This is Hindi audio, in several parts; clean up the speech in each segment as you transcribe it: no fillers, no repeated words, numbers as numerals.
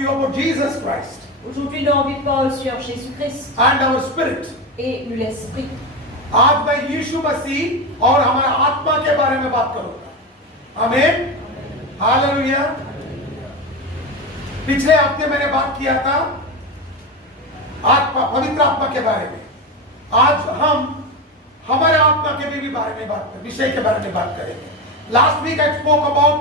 to you about Jesus Christ Aujourd'hui, nous envie de parler sur Jésus-Christ and our spirit. et l'Esprit. आज मैं यीशु मसीह और हमारे आत्मा के बारे में बात करूंगा। आमीन, हालेलुया। पिछले हफ्ते मैंने बात किया था आत्मा, पवित्र आत्मा के बारे में। आज हम हमारे आत्मा के भी बारे में बात करेंगे, विषय के बारे में बात करेंगे। Last week I spoke about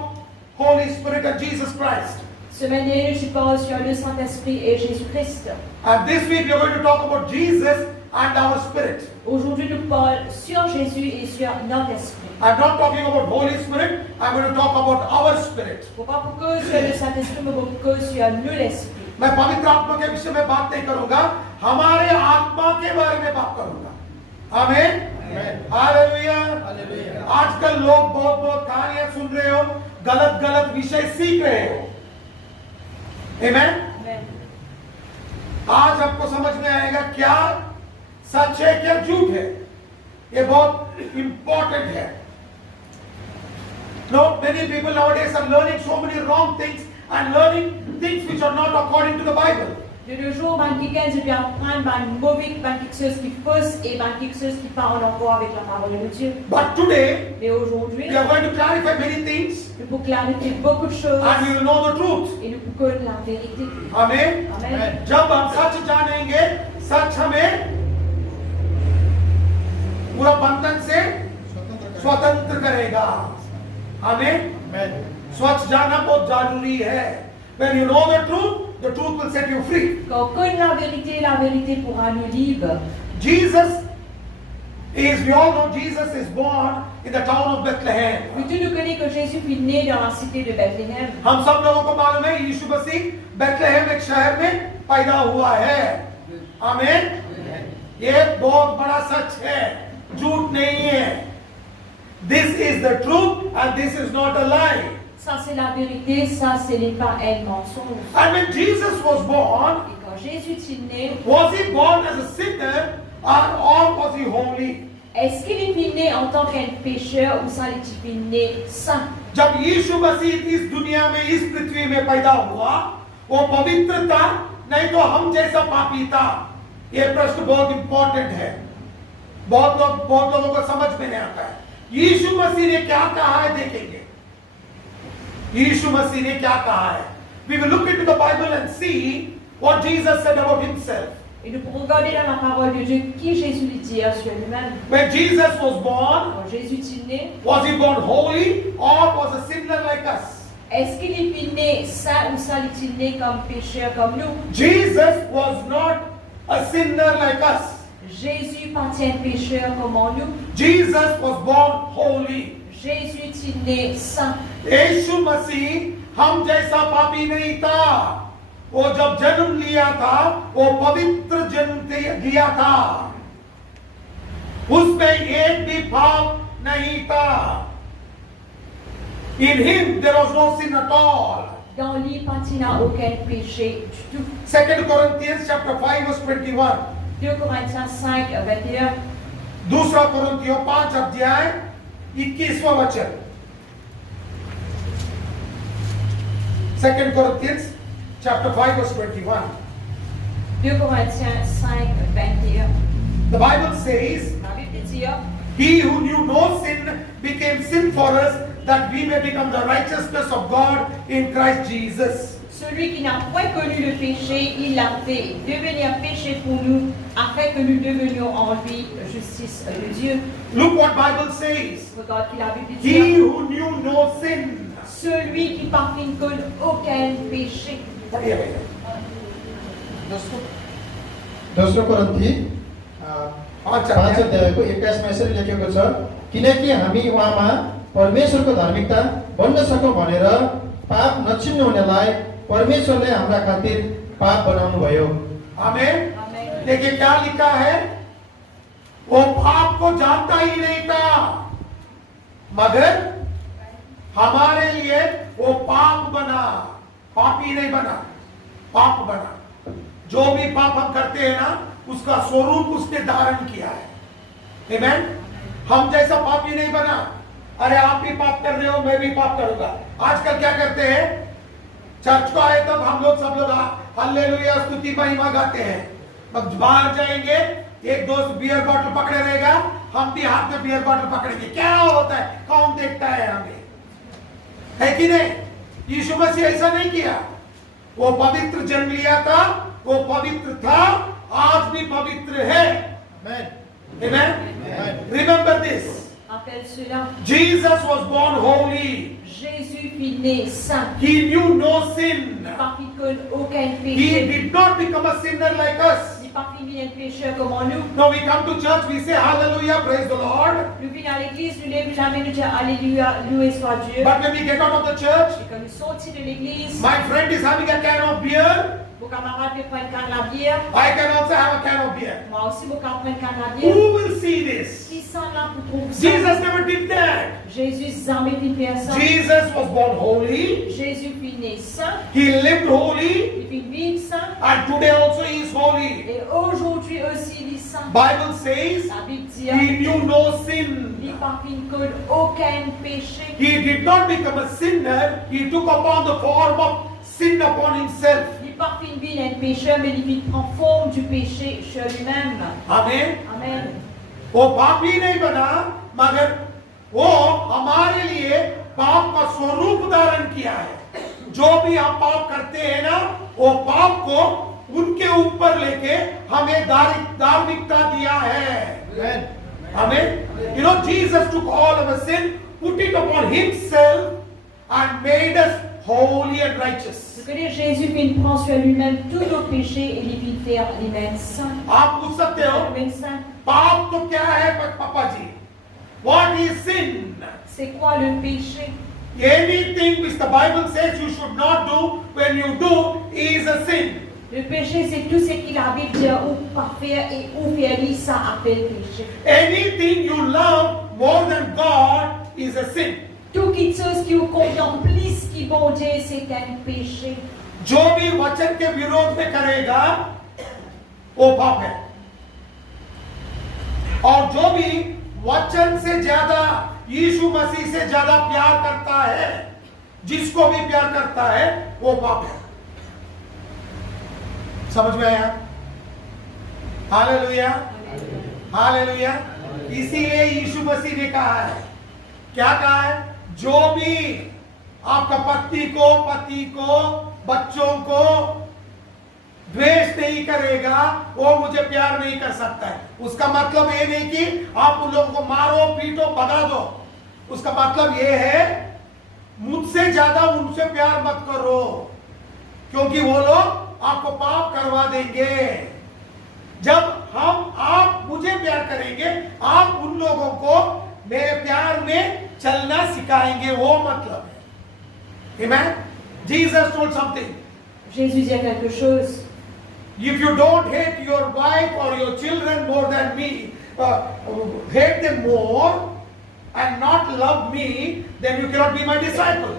holy spirit and Jesus Christ. Semaine dernière, je parle sur le Saint-Esprit et Jésus-Christ. And this week we are going to talk about Jesus and our spirit. Aujourd'hui, nous parlons sur Jésus et sur notre esprit. I'm not talking about Holy Spirit, I'm going to talk about our spirit. Pour pas pour que sur le Saint-Esprit, mais pour que sur nous l'esprit. मैं पवित्र आत्मा के विषय में बात नहीं करूंगा, हमारे आत्मा के बारे में बात करूंगा। आमीन, हालेलुया। आजकल लोग बहुत बहुत कहानियां सुन रहे हो, गलत गलत विषय सीख रहे हो। आमीन। आज आपको समझ में आएगा क्या सच है क्या झूठ है। ये बहुत इंपॉर्टेंट है। No, many people nowadays are learning so many wrong things and learning things which are not according to the Bible. De nos jours, quelqu'un veut apprendre mauvais, quelque chose qui est fausse et quelque chose qui part en rapport avec la parole de Dieu. But today, Mais aujourd'hui, we are going to clarify many things nous pouvons clarifier beaucoup de choses and you will know the truth. et nous pouvons connaître la vérité. Amen. Amen. जब हम सच जानेंगे, सच हमें पूरा बंधन से स्वतंत्र करेगा। आमीन। सच जानना बहुत जरूरी है। When you know the truth will set you free. Quand on connaît la vérité pourra nous libérer. Jesus is, we all know Jesus is born in the town of Bethlehem. Mais tu nous connais que Jésus est né dans la cité de Bethléem. हम सब लोगों को मालूम है यीशु मसीह बेथलेहम एक शहर में पैदा हुआ है। आमीन। ये बहुत बड़ा सच है, झूठ नहीं है। This is the truth and this is not a lie. Ça c'est la vérité, ça ce n'est pas un mensonge. And when Jesus was born, Et quand Jésus est né, was he born as a sinner or was he holy? est-ce qu'il est né en tant qu'un pécheur ou ça il est né saint? जब यीशु मसीह इस दुनिया में, इस पृथ्वी में पैदा हुआ, वो पवित्र था नहीं तो हम जैसा पापी था। ये प्रश्न बहुत इंपॉर्टेंट है। बहुत लोगों को समझ में नहीं आता है। यीशु मसीह ने क्या कहा है देखेंगे। यीशु मसीह ने क्या कहा है। We will look into the Bible and see what Jesus said about himself. Et nous pourrons regarder dans la parole de Dieu qui Jésus lui dit sur lui-même. When Jesus was born, Quand Jésus est né, was he born holy or was a sinner like us? est-ce qu'il est né saint ou ça il est né comme pécheur comme nous? Jesus was not a sinner like us. Jésus pas un pécheur comme nous. Jesus was born holy. Jésus est né saint. यीशु मसीह हम जैसा पापी नहीं था। वो जब जन्म लिया था वो पवित्र जन्म लिया था, उसमें एक भी पाप नहीं था। In him there was no sin at all. Dans lui, il n'y a aucun péché du tout. 2 Corinthians chapter 5 verse 21. 2 Corinthiens 5, 21. दूसरा कोरिन्थियों 5 अध्याय 21वां वचन। 2 Corinthians chapter 5 verse 21. 2 Corinthiens 5, 21. The Bible says, La Bible dit, he who knew no sin became sin for us that we may become the righteousness of God in Christ Jesus. celui qui n'a point connu le péché, il l'a fait devenir péché pour nous, afin que nous devenions en lui justice de Dieu. Look what Bible says. Regarde qu'il a Bible He dit, who knew no sin. celui qui par ne connaît aucun péché. पढ़िए भैया। दोस्रो कोरिन्थी 5 अध्यायको 21मा यसरी लेखेको छ, किनकि हामी उहाँमा परमेश्वरको धार्मिकता बन्न सकौँ भनेर पाप नचिन्नु हुनेलाई परमेश्वरले हाम्रा खातिर पाप बनाउनु भयो। आमीन। देखिए क्या लिखा है, वो पाप को जानता ही नहीं था, मगर हमारे लिए वो पाप बना। पापी नहीं बना, पाप बना। जो भी पाप हम करते हैं ना, उसका स्वरूप उसने धारण किया है। आमीन। हम जैसा पापी नहीं बना। अरे आप भी पाप कर रहे हो, मैं भी पाप करूंगा। आजकल क्या करते हैं, चर्च को आए तब हम लोग सब लोग हालेलुया स्तुति महिमा गाते हैं। अब बाहर जाएंगे, एक दोस्त बियर बॉटल पकड़े रहेगा, हम भी हाथ में बियर बॉटल पकड़ेंगे। क्या होता है? कौन देखता है हमें? है कि नहीं? यीशु मसीह ऐसा नहीं किया। वो पवित्र जन्म लिया था, वो पवित्र था, आज भी पवित्र है। Amen? Remember this. Rappelle cela. Jesus was born holy. Jésus fut né saint. He knew no sin. Il partit que aucun He péché. did not become a sinner like us. Il partit bien pécheur comme nous. Now we come to church, we say hallelujah, praise the Lord. Nous venons à l'église, nous lèvons la main, nous disons Alléluia, loué soit Dieu. But when we get out of the church, Et quand nous sortons de l'église, my friend is having a can of beer. mon camarade peut prendre une canne à bière. I can also have a can of beer. Moi aussi, mon camarade prend une canne à bière. Who will see this? Qui sont là pour trouver ça? Jesus never did that. Jésus jamais fait personne. Jesus was born holy. Jésus fut né saint. He lived holy. Il fut vivre saint. And today also he is holy. Et aujourd'hui aussi, il est saint. Bible says La Bible dit, he knew no sin. il partit que aucun péché. He did not become a sinner. He took upon the form of sin upon himself. Il partit une vie d'un pécheur, mais il prend forme du péché sur lui-même. Amen. Amen. वो पापी नहीं बना, मगर वो हमारे लिए पाप का स्वरूप धारण किया है। जो भी हम पाप करते हैं ना, वो पाप को उनके ऊपर लेके हमें धार्मिकता दिया है। हमें, you know, Jesus took all our sin, put it upon himself and made us holy and righteous. Vous connaissez, Jésus vient prendre sur lui-même tous nos péchés et il vient faire les mêmes saints. आप पूछ सकते हो, Les mêmes saints. पाप तो क्या है पापा जी? What is sin? C'est quoi le péché? Anything which the Bible says you should not do, when you do, is a sin. Le péché, c'est tout ce que la Bible dit ou pas faire et ou faire, ça appelle péché. Anything you love more than God is a sin. Tout quelque chose qui vous contemple plus qui bon Dieu, c'est un péché. जो भी वचन के विरोध में करेगा, वो पाप है। और जो भी वचन से ज्यादा, यीशु मसीह से ज्यादा प्यार करता है, जिसको भी प्यार करता है, वो पाप है। समझ में आया? Hallelujah, hallelujah. इसीलिए यीशु मसीह ने कहा है, क्या कहा है? जो भी आपका पति को, बच्चों को द्वेष नहीं करेगा, वो मुझे प्यार नहीं कर सकता है। उसका मतलब ये नहीं कि आप उन लोगों को मारो, पीटो, भगा दो। उसका मतलब ये है, मुझसे ज्यादा उनसे प्यार मत करो, क्योंकि वो लोग आपको पाप करवा देंगे। जब आप मुझे प्यार करेंगे, आप उन लोगों को मेरे प्यार में चलना सिखाएंगे, वो मतलब है। Amen? Jesus told something. Jésus dit quelque chose. If you don't hate your wife or your children more than me, hate them more and not love me, then you cannot be my disciple.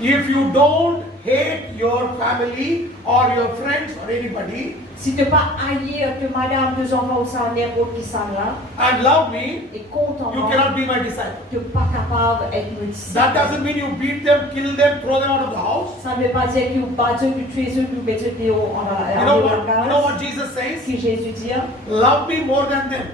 If you don't hate your family or your friends or anybody, Si tu n'as pas haïr que madame, deux enfants ou ça, n'importe qui ça là, and love me, et compte en you moi, cannot be my disciple. tu n'es pas capable d'être mon disciple. That doesn't mean you beat them, kill them, throw them out of the house. Ça ne veut pas dire que vous battez, que tu tuez eux, que vous mettez dehors en You know what Jesus says? Si Jésus dit, Love me more than them,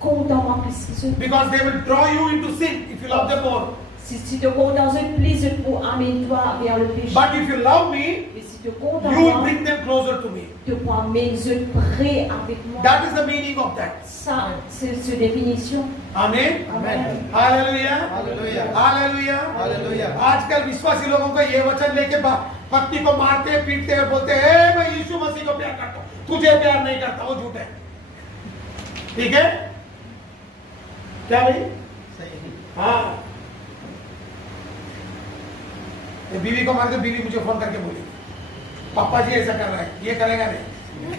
compte en moi plus que eux. because they will draw you into sin if you love them more. Si tu comptes dans un plaisir pour amener toi vers le péché, But if you love me, mais si tu comptes en you will moi, bring them closer to me. tu prends mes yeux près avec moi. That is the meaning of that. Ça, c'est cette définition. Amen. Amen. Hallelujah. Hallelujah. Hallelujah. Hallelujah. आजकल विश्वासी लोगों को ये वचन लेके पत्नी को मारते पीटते हैं, बोलते हैं मैं यीशु मसीह को प्यार करता हूँ, तुझे प्यार नहीं करता, वो झूठ है। ठीक है क्या भाई? हाँ, बीवी को मारते, बीवी मुझे फोन करके बोली पापा जी ऐसा कर रहा है, ये करेगा नहीं।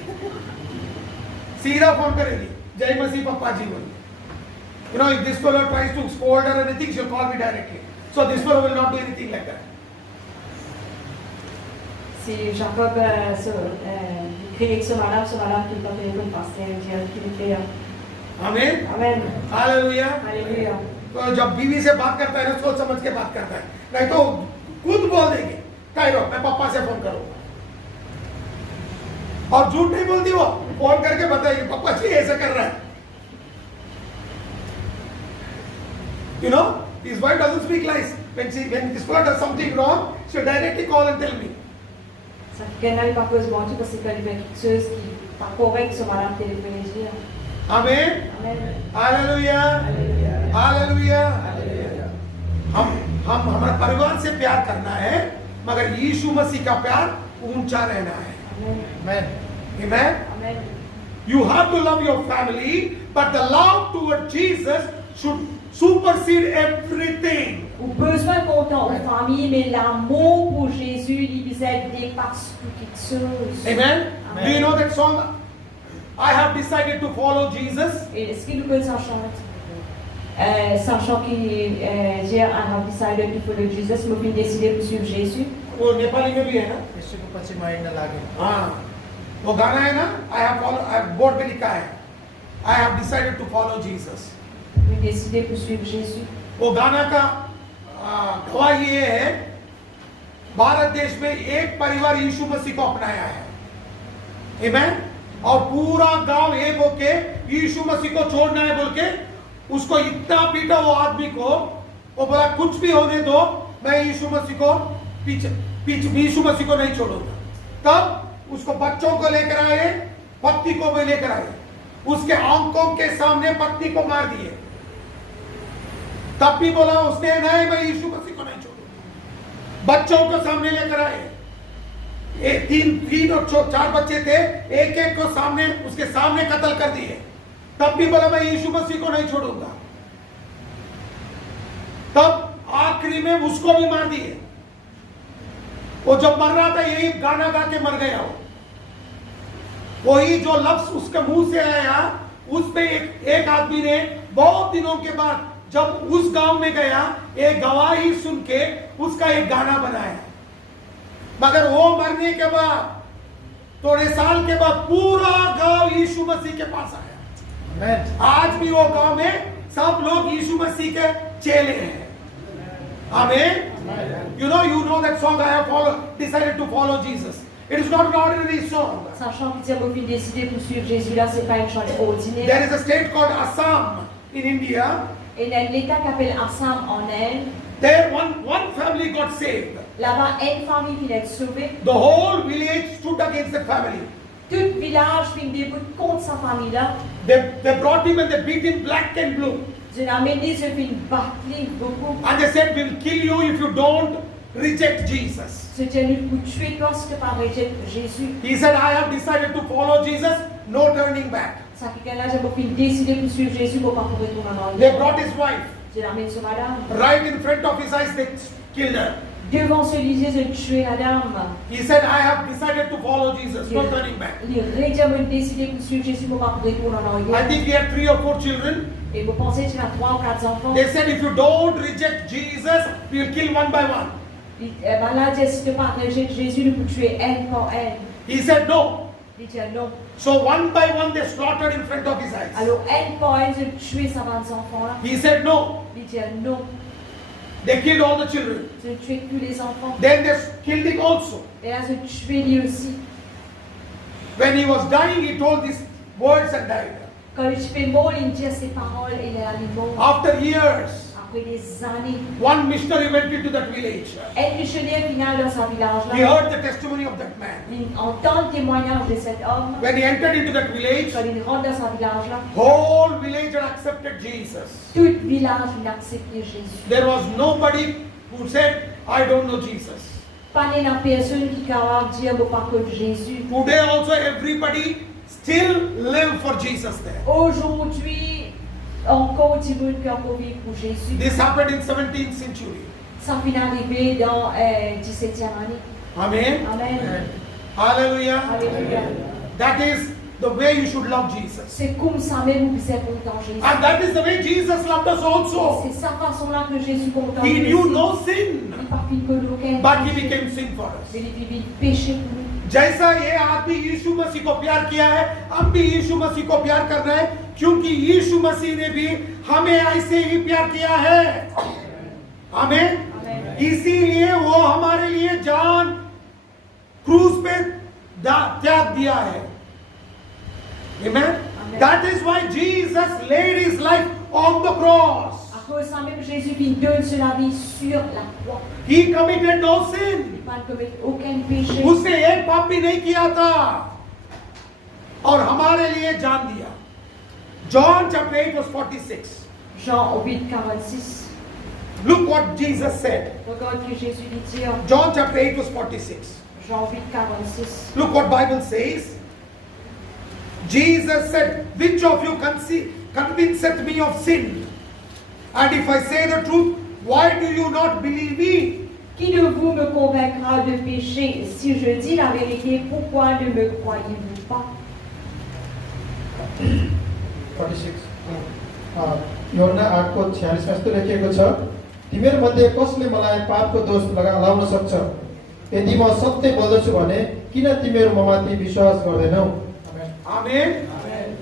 सीधा फोन करेगी, जय मसीह पापा जी बोली। You know, if this fellow tries to scold her or anything, she'll call me directly. So this fellow will not do anything like that. C'est Jacob, écrit sur madame qui est au téléphone parce qu'il fait. Amen. Amen. Hallelujah. Alléluia. तो जब बीवी से बात करता है ना, सोच समझ के बात करता है, नहीं तो खुद बोल देंगे कायरो मैं पापा से फोन करूंगा, और झूठ नहीं बोलती वो, फोन करके बताएगी पापा जी ऐसा कर रहा है. You know, his wife doesn't speak lies. When his wife does something wrong, she'll directly call and tell me. Ça fait qu'elle n'avait pas cause mentir parce qu'elle avait quelque chose qui n'est pas correct sur madame téléphoner dire. Amen. Amen. Hallelujah. Hallelujah. हम हमारे परिवार से प्यार करना है, मगर यीशु मसीह का प्यार ऊंचा रहना है. Amen. Amen. Amen. You have to love your family, but the love toward Jesus should supersede everything. Ou besoin content aux familles, mais l'amour pour Jésus, il dépasse tout quelque chose. Amen. Amen. Do you know that song? I have decided to follow Jesus. Et est-ce que nous connaissons un chant? Sachant qu'il dit I have decided to follow Jesus, moi j'ai décidé de suivre Jésus. वो नेपाली में भी है ना? यसोको पछि म हिँड्न लागेँ. हाँ. वो गाना है ना? I have बोर्ड पे लिखा है. I have decided to follow Jesus. J'ai décidé de suivre Jésus. वो गाना का गवाही ये है, भारत देश में एक परिवार यीशु मसीह को अपनाया है. Amen. और पूरा गांव एक होके यीशु मसीह को छोड़ना है बोल के उसको इतना पीटा वो आदमी को, वो बोला कुछ भी होने दो, मैं यीशु मसीह को यीशु मसीह को नहीं छोड़ूंगा. तब उसको बच्चों को लेकर आए, पत्नी को भी लेकर आए, उसके आंखों के सामने पत्नी को मार दिए. तब भी बोला उसने नहीं, मैं यीशु मसीह को नहीं छोड़ूंगा. बच्चों को सामने लेकर आए, तीन और चार बच्चे थे, एक एक को सामने उसके सामने कत्ल कर दिए. तब भी बोला मैं यीशु मसीह को नहीं छोड़ूंगा. तब आखिरी में उसको भी मार दिए. वो जब मर रहा था यही गाना गा के मर गया. वही जो लफ्ज उसके मुंह से आया, उस पे एक आदमी ने बहुत दिनों के बाद जब उस गांव में गया, एक गवाही सुन के उसका एक गाना बनाया. मगर वो मरने के बाद थोड़े साल के बाद पूरा गांव यीशु मसीह के पास आया. आज भी वो गांव में सब लोग यीशु मसीह के चेले हैं. आमीन. You know that song, I have decided to follow Jesus. It is not an ordinary song. Sachant qu'il a décidé de suivre Jésus là, c'est pas une chanson ordinaire. There is a state called Assam in India. Et l'État qu'appelle Assam en Inde. There one family got saved. Là-bas, une famille qui est sauvée. The whole village stood against the family. Tout le village fit debout contre sa famille là. They brought him and they beat him black and blue. Je l'ai amené, je fais une bataille beaucoup. And they said, we will kill you if you don't reject Jesus. C'était lui pour tuer toi si tu pas rejeté Jésus. He said, I have decided to follow Jesus, no turning back. Ça fait que là, j'ai décidé de suivre Jésus pour pas retourner en They arrière. brought his wife. Je l'ai amené sur madame. Right in front of his eyes, they killed her. Devant ce lycée, je tué la dame. He said, I have decided to follow Jesus, no turning back. Il a décidé de suivre Jésus pour pas retourner en I arrière. think he had 3 or 4 children. Et vous pensez qu'il a 3 ou 4 enfants? They said, if you don't reject Jesus, we will kill one by one. Là, si tu pas rejeté Jésus, nous pouvons tuer un par un. He said, no. Il dit non. So one by one, they slaughtered in front of his eyes. Alors, un par un, je tué ces enfants là. He said, no. Il dit non. They killed all the children. Je tué tous les enfants. Then they killed him also. Et là, je tué lui aussi. When he was dying, he told these words and died. Quand il fait mort, il dit ces paroles et il est mort. After years, Après des années, one missionary went into that village. un missionnaire final dans sa village He là, heard the testimony of that man. il entend le témoignage de cet homme. When he entered into that village, Quand il rentre dans sa village là, whole village had accepted Jesus. tout le village il a accepté Jésus. There was nobody who said, I don't know Jesus. Pas une personne qui est capable de dire je pas que Jésus. Today also everybody still live for Jesus there. Aujourd'hui, encore du monde qui a vivre pour Jésus. This happened in 17th century. Ça finit arrivé dans 17e année. Amen. Amen. Hallelujah. Alléluia. That is the way you should love Jesus. C'est comme ça même que c'est content Jésus. And that is the way Jesus loved us also. C'est sa façon là que Jésus content. He knew no sin, Il pas fait que aucun. but he became sin for us. Mais il vit péché pour nous. जैसा ये आदमी यीशु मसीह को प्यार किया है, हम भी यीशु मसीह को प्यार करना है, क्योंकि यीशु मसीह ने भी हमें ऐसे ही प्यार किया है. Amen. इसीलिए वो हमारे लिए जान क्रूज पे त्याग दिया है। Amen? That is why Jesus laid his life on the cross. À cause de ça même, Jésus qui donne sa vie sur la croix. He committed no sin. Il n'a pas commis aucun péché. उसने एक पाप भी नहीं किया था और हमारे लिए जान दिया। John chapter 8 verse 46. Jean 8:46. Look what Jesus said. Regarde que Jésus lui dit en John chapter 8 verse 46. Jean 8:46. Look what Bible says. Jesus said, which of you convinceth me of sin? And if I say the truth, why do you not believe me? Qui de vous me convaincra de péché? Si je dis la vérité, pourquoi ne me croyez-vous pas? 46 यूहन्ना 8:46 यस्तो लेखिएको छ, तिमीहरू मध्ये कसले मलाई पापको दोष लगाउन सक्छ? यदि म सत्य बोल्दछु भने किन तिमीहरू ममाथि विश्वास गर्दैनौ? आमीन।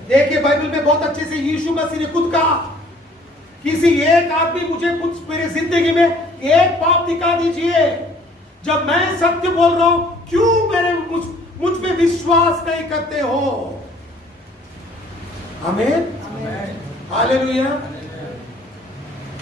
देखिए बाइबल में बहुत अच्छे से यीशु मसीह ने खुद कहा, किसी एक आदमी मुझे कुछ मेरे जिंदगी में एक पाप दिखा दीजिए, जब मैं सत्य बोल रहा हूं क्यों मेरे मुझ पे विश्वास नहीं करते हो? आमीन। Hallelujah.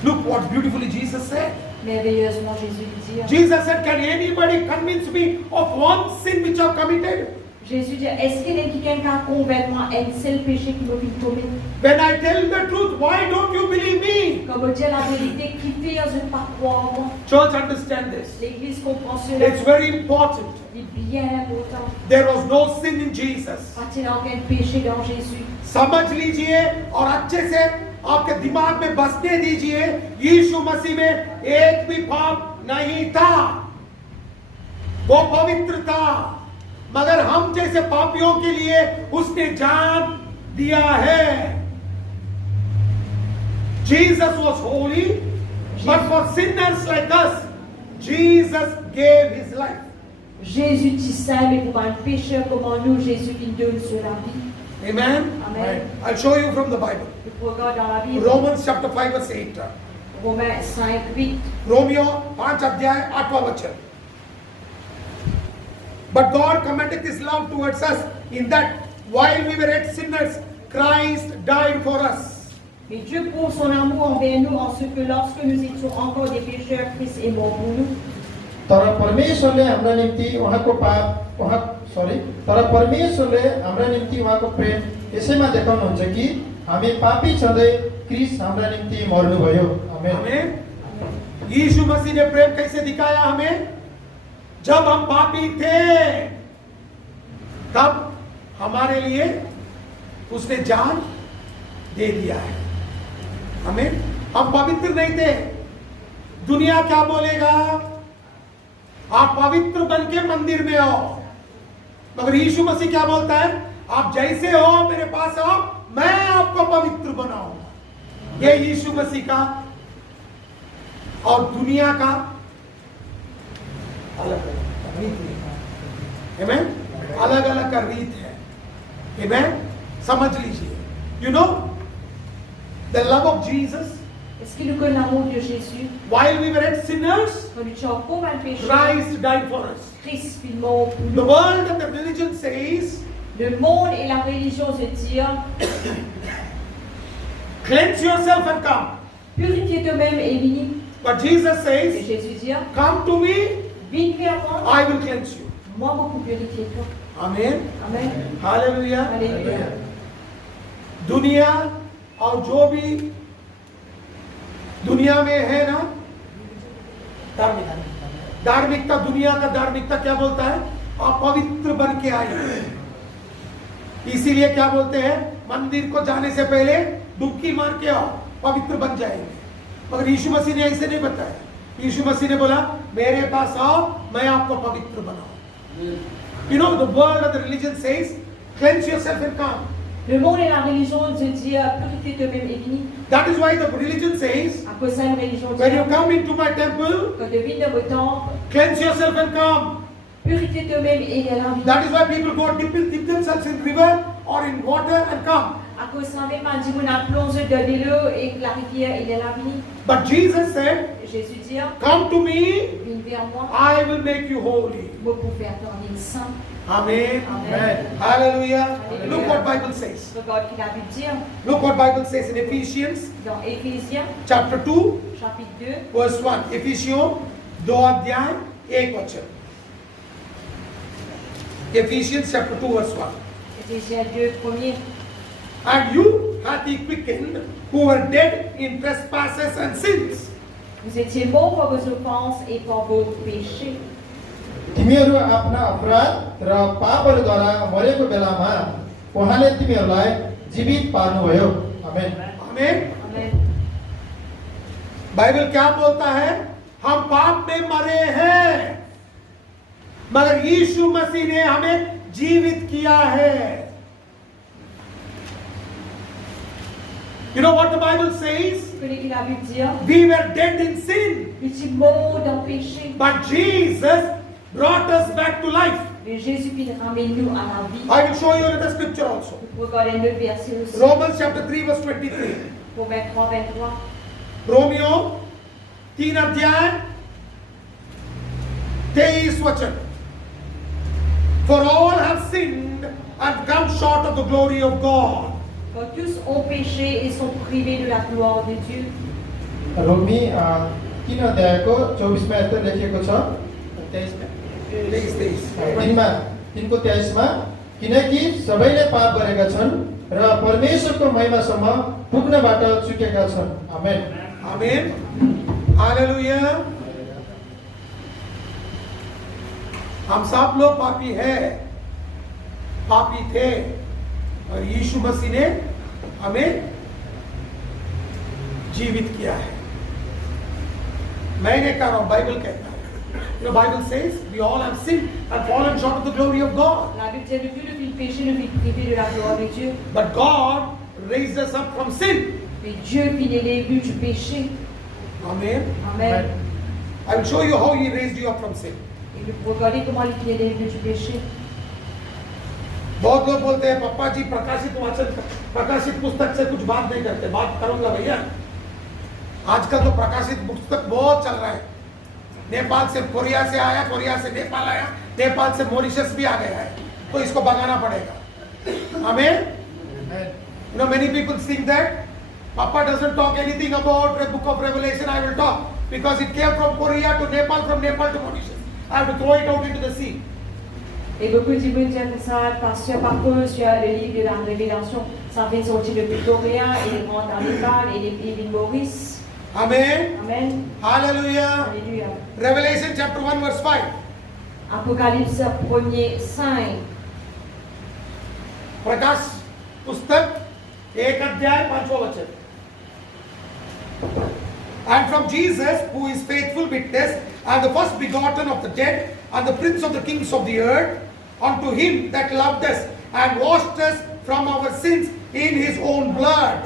Look what beautifully Jesus said. Merveilleusement Jésus dit. Jesus said, can anybody convince me of one sin which I've committed? Jésus dit, est-ce qu'il y a quelqu'un qui a convaincu un seul péché qui m'a fait commettre? When I tell the truth, why don't you believe me? Quand on dit la vérité, qui fait ne pas croire moi? Church, understand this. L'Église comprend cela. It's very important. C'est bien important. There was no sin in Jesus. Il n'y a aucun péché dans Jésus. समझ लीजिए और अच्छे से आपके दिमाग में बसने दीजिए, यीशु मसीह में एक भी पाप नहीं था, वो पवित्र था, मगर हम जैसे पापियों के लिए उसने जान दिया है। Jesus was holy, but for sinners like us, Jesus gave his life. Jésus dit saint, mais pour un pécheur comme nous, Jésus qui donne sur la vie. Amen. Amen. I'll show you from the Bible. Regarde dans la Bible. Romans chapter 5 verse 8. Romains 5:8. Romeo 5 अध्याय 8वां वचन. But God commended his love towards us in that while we were yet sinners, Christ died for us. Mais Dieu prouve son amour envers nous en ce que lorsque nous étions encore des pécheurs, Christ est mort pour nous. तर परमेश्वरले हाम्रा निम्ति उहाँको प्रेम यसैमा देखाउनुहुन्छ कि हामी पापी छँदै क्रिस्ट हाम्रा निम्ति मर्नुभयो। आमेन। यीशु मसीह ने प्रेम कैसे दिखाया हमें? जब हम पापी थे तब हमारे लिए उसने जान दे दिया है। आमेन। हम पवित्र नहीं थे, दुनिया क्या बोलेगा? आप पवित्र बन के मंदिर में आओ, मगर यीशु मसीह क्या बोलता है? आप जैसे हो मेरे पास आओ, मैं आपको पवित्र बनाऊंगा। ये यीशु मसीह का और दुनिया का अलग अलग रीत है। आमेन। अलग अलग का रीत है। आमेन। समझ लीजिए। You know the love of Jesus. Est-ce qu'il nous connaît l'amour de Jésus? While we were yet sinners, Quand nous étions encore un péché, Christ died for us. Christ est mort pour The nous. world and the religion says, Le monde et la religion se disent, cleanse yourself and come. purifiez toi-même et viens. But Jesus Et says, Jésus dit, come to me, viens vers moi, I will cleanse you. moi vous purifier toi. Amen. Amen. Hallelujah. Alléluia. दुनिया और जो भी दुनिया में है ना, धार्मिकता, दुनिया का धार्मिकता क्या बोलता है? आप पवित्र बन के आइए। इसीलिए क्या बोलते हैं? मंदिर को जाने से पहले डुबकी मार के आओ, पवित्र बन जाएंगे। मगर यीशु मसीह ने ऐसे नहीं बताया। यीशु मसीह ने बोला, मेरे पास आओ, मैं आपको पवित्र बनाऊं। You know, the world of the religion says, cleanse yourself and come. Le monde et la religion se disent, purifiez toi-même et viens. That is why the religion says, À cause de ça, la religion when you dit, come into my temple, quand tu viens dans votre temple, cleanse yourself and come. purifiez toi-même et viens. That is why people go dip themselves in river or in water and come. Aku savais pas dit mon plonge de l'eau et que la rivière il est la vie. But Jesus said, Jésus dit, come to me, viens vers moi, I will make you holy. moi pour faire tourner le sang. Amen. Amen. Hallelujah. Hallelujah. Look what Bible says. Regarde qu'il a pu dire Look what Bible says in Ephesians dans Éphésiens chapter 2 chapitre 2, verse 1. Ephesians 2 अध्याय 1 वचन. Ephesians chapter 2 verse 1. Éphésiens 2, premier. And you hath he quickened who were dead in trespasses and sins. Vous étiez morts par vos offenses et par vos péchés. तिमीहरू आफ्ना अपराध र पापहरूद्वारा मरेको बेलामा उहाँले तिमीहरूलाई जीवित पार्नुभयो। आमेन। Amen. Amen. बाइबल क्या बोलता है? हम पाप में मरे हैं, मगर यीशु मसीह ने हमें जीवित किया है। You know what the Bible says? Vous connaissez qu'il a pu dire We were dead in sin, nous étions morts dans le péché. but Jesus brought us back to life. Mais Jésus vient ramener nous à la vie. I will show you another scripture also. Regardez le verset aussi. Romans chapter 3 verse 23. Proverbe 3, 23. Romeo 3 अध्याय 23 वचन. For all have sinned and come short of the glory of God. Quand tous ont péché et sont privés de la gloire de Dieu. रोमी 3 अध्यायको 24 मा यस्तो लेखिएको छ 3 को 23 मा किनकि सबैले पाप गरेका छन् र परमेश्वरको महिमासम्म पुग्नबाट चुकेका छन्। आमेन। आमेन। हालेलुया। हम सब लोग पापी हैं, पापी थे, और यीशु मसीह ने हमें जीवित किया है। मैं नहीं कह रहा हूं, बाइबल कहता है। The Bible says we all have sinned and fallen short of the glory of God. La Bible dit que nous vivons péché, nous vivons privés de la gloire de Dieu. But God raised us up from sin. Mais Dieu vient l'élever du péché. Amen. Amen. I will show you how He raised you up from sin. Et vous regardez comment il vient l'élever du péché. बहुत लोग बोलते हैं पप्पा जी प्रकाशित वाचन प्रकाशित पुस्तक से कुछ बात नहीं करते। बात करूंगा भैया। आजकल तो प्रकाशित पुस्तक बहुत चल रहा है। नेपाल से कोरिया से आया, कोरिया से नेपाल आया, नेपाल से मॉरिशस भी आ गया है, तो इसको भगाना पड़ेगा। हमें you know many people think that Papa doesn't talk anything about the book of Revelation. I will talk because it came from Korea to Nepal, from Nepal to Mauritius. I have to throw it out into the sea. Et beaucoup de gens disent ça parce que parfois sur le livre de la Révélation, ça fait sortir depuis Corée et les rentre en Népal et les pays de Maurice. Amen. Amen. Hallelujah. Alléluia. Revelation chapter 1 verse 5. Apocalypse 1er 5. प्रकाश पुस्तक 1 अध्याय 5वां वचन. And from Jesus, who is faithful witness, and the first begotten of the dead, and the prince of the kings of the earth, unto him that loved us, and washed us from our sins in his own blood.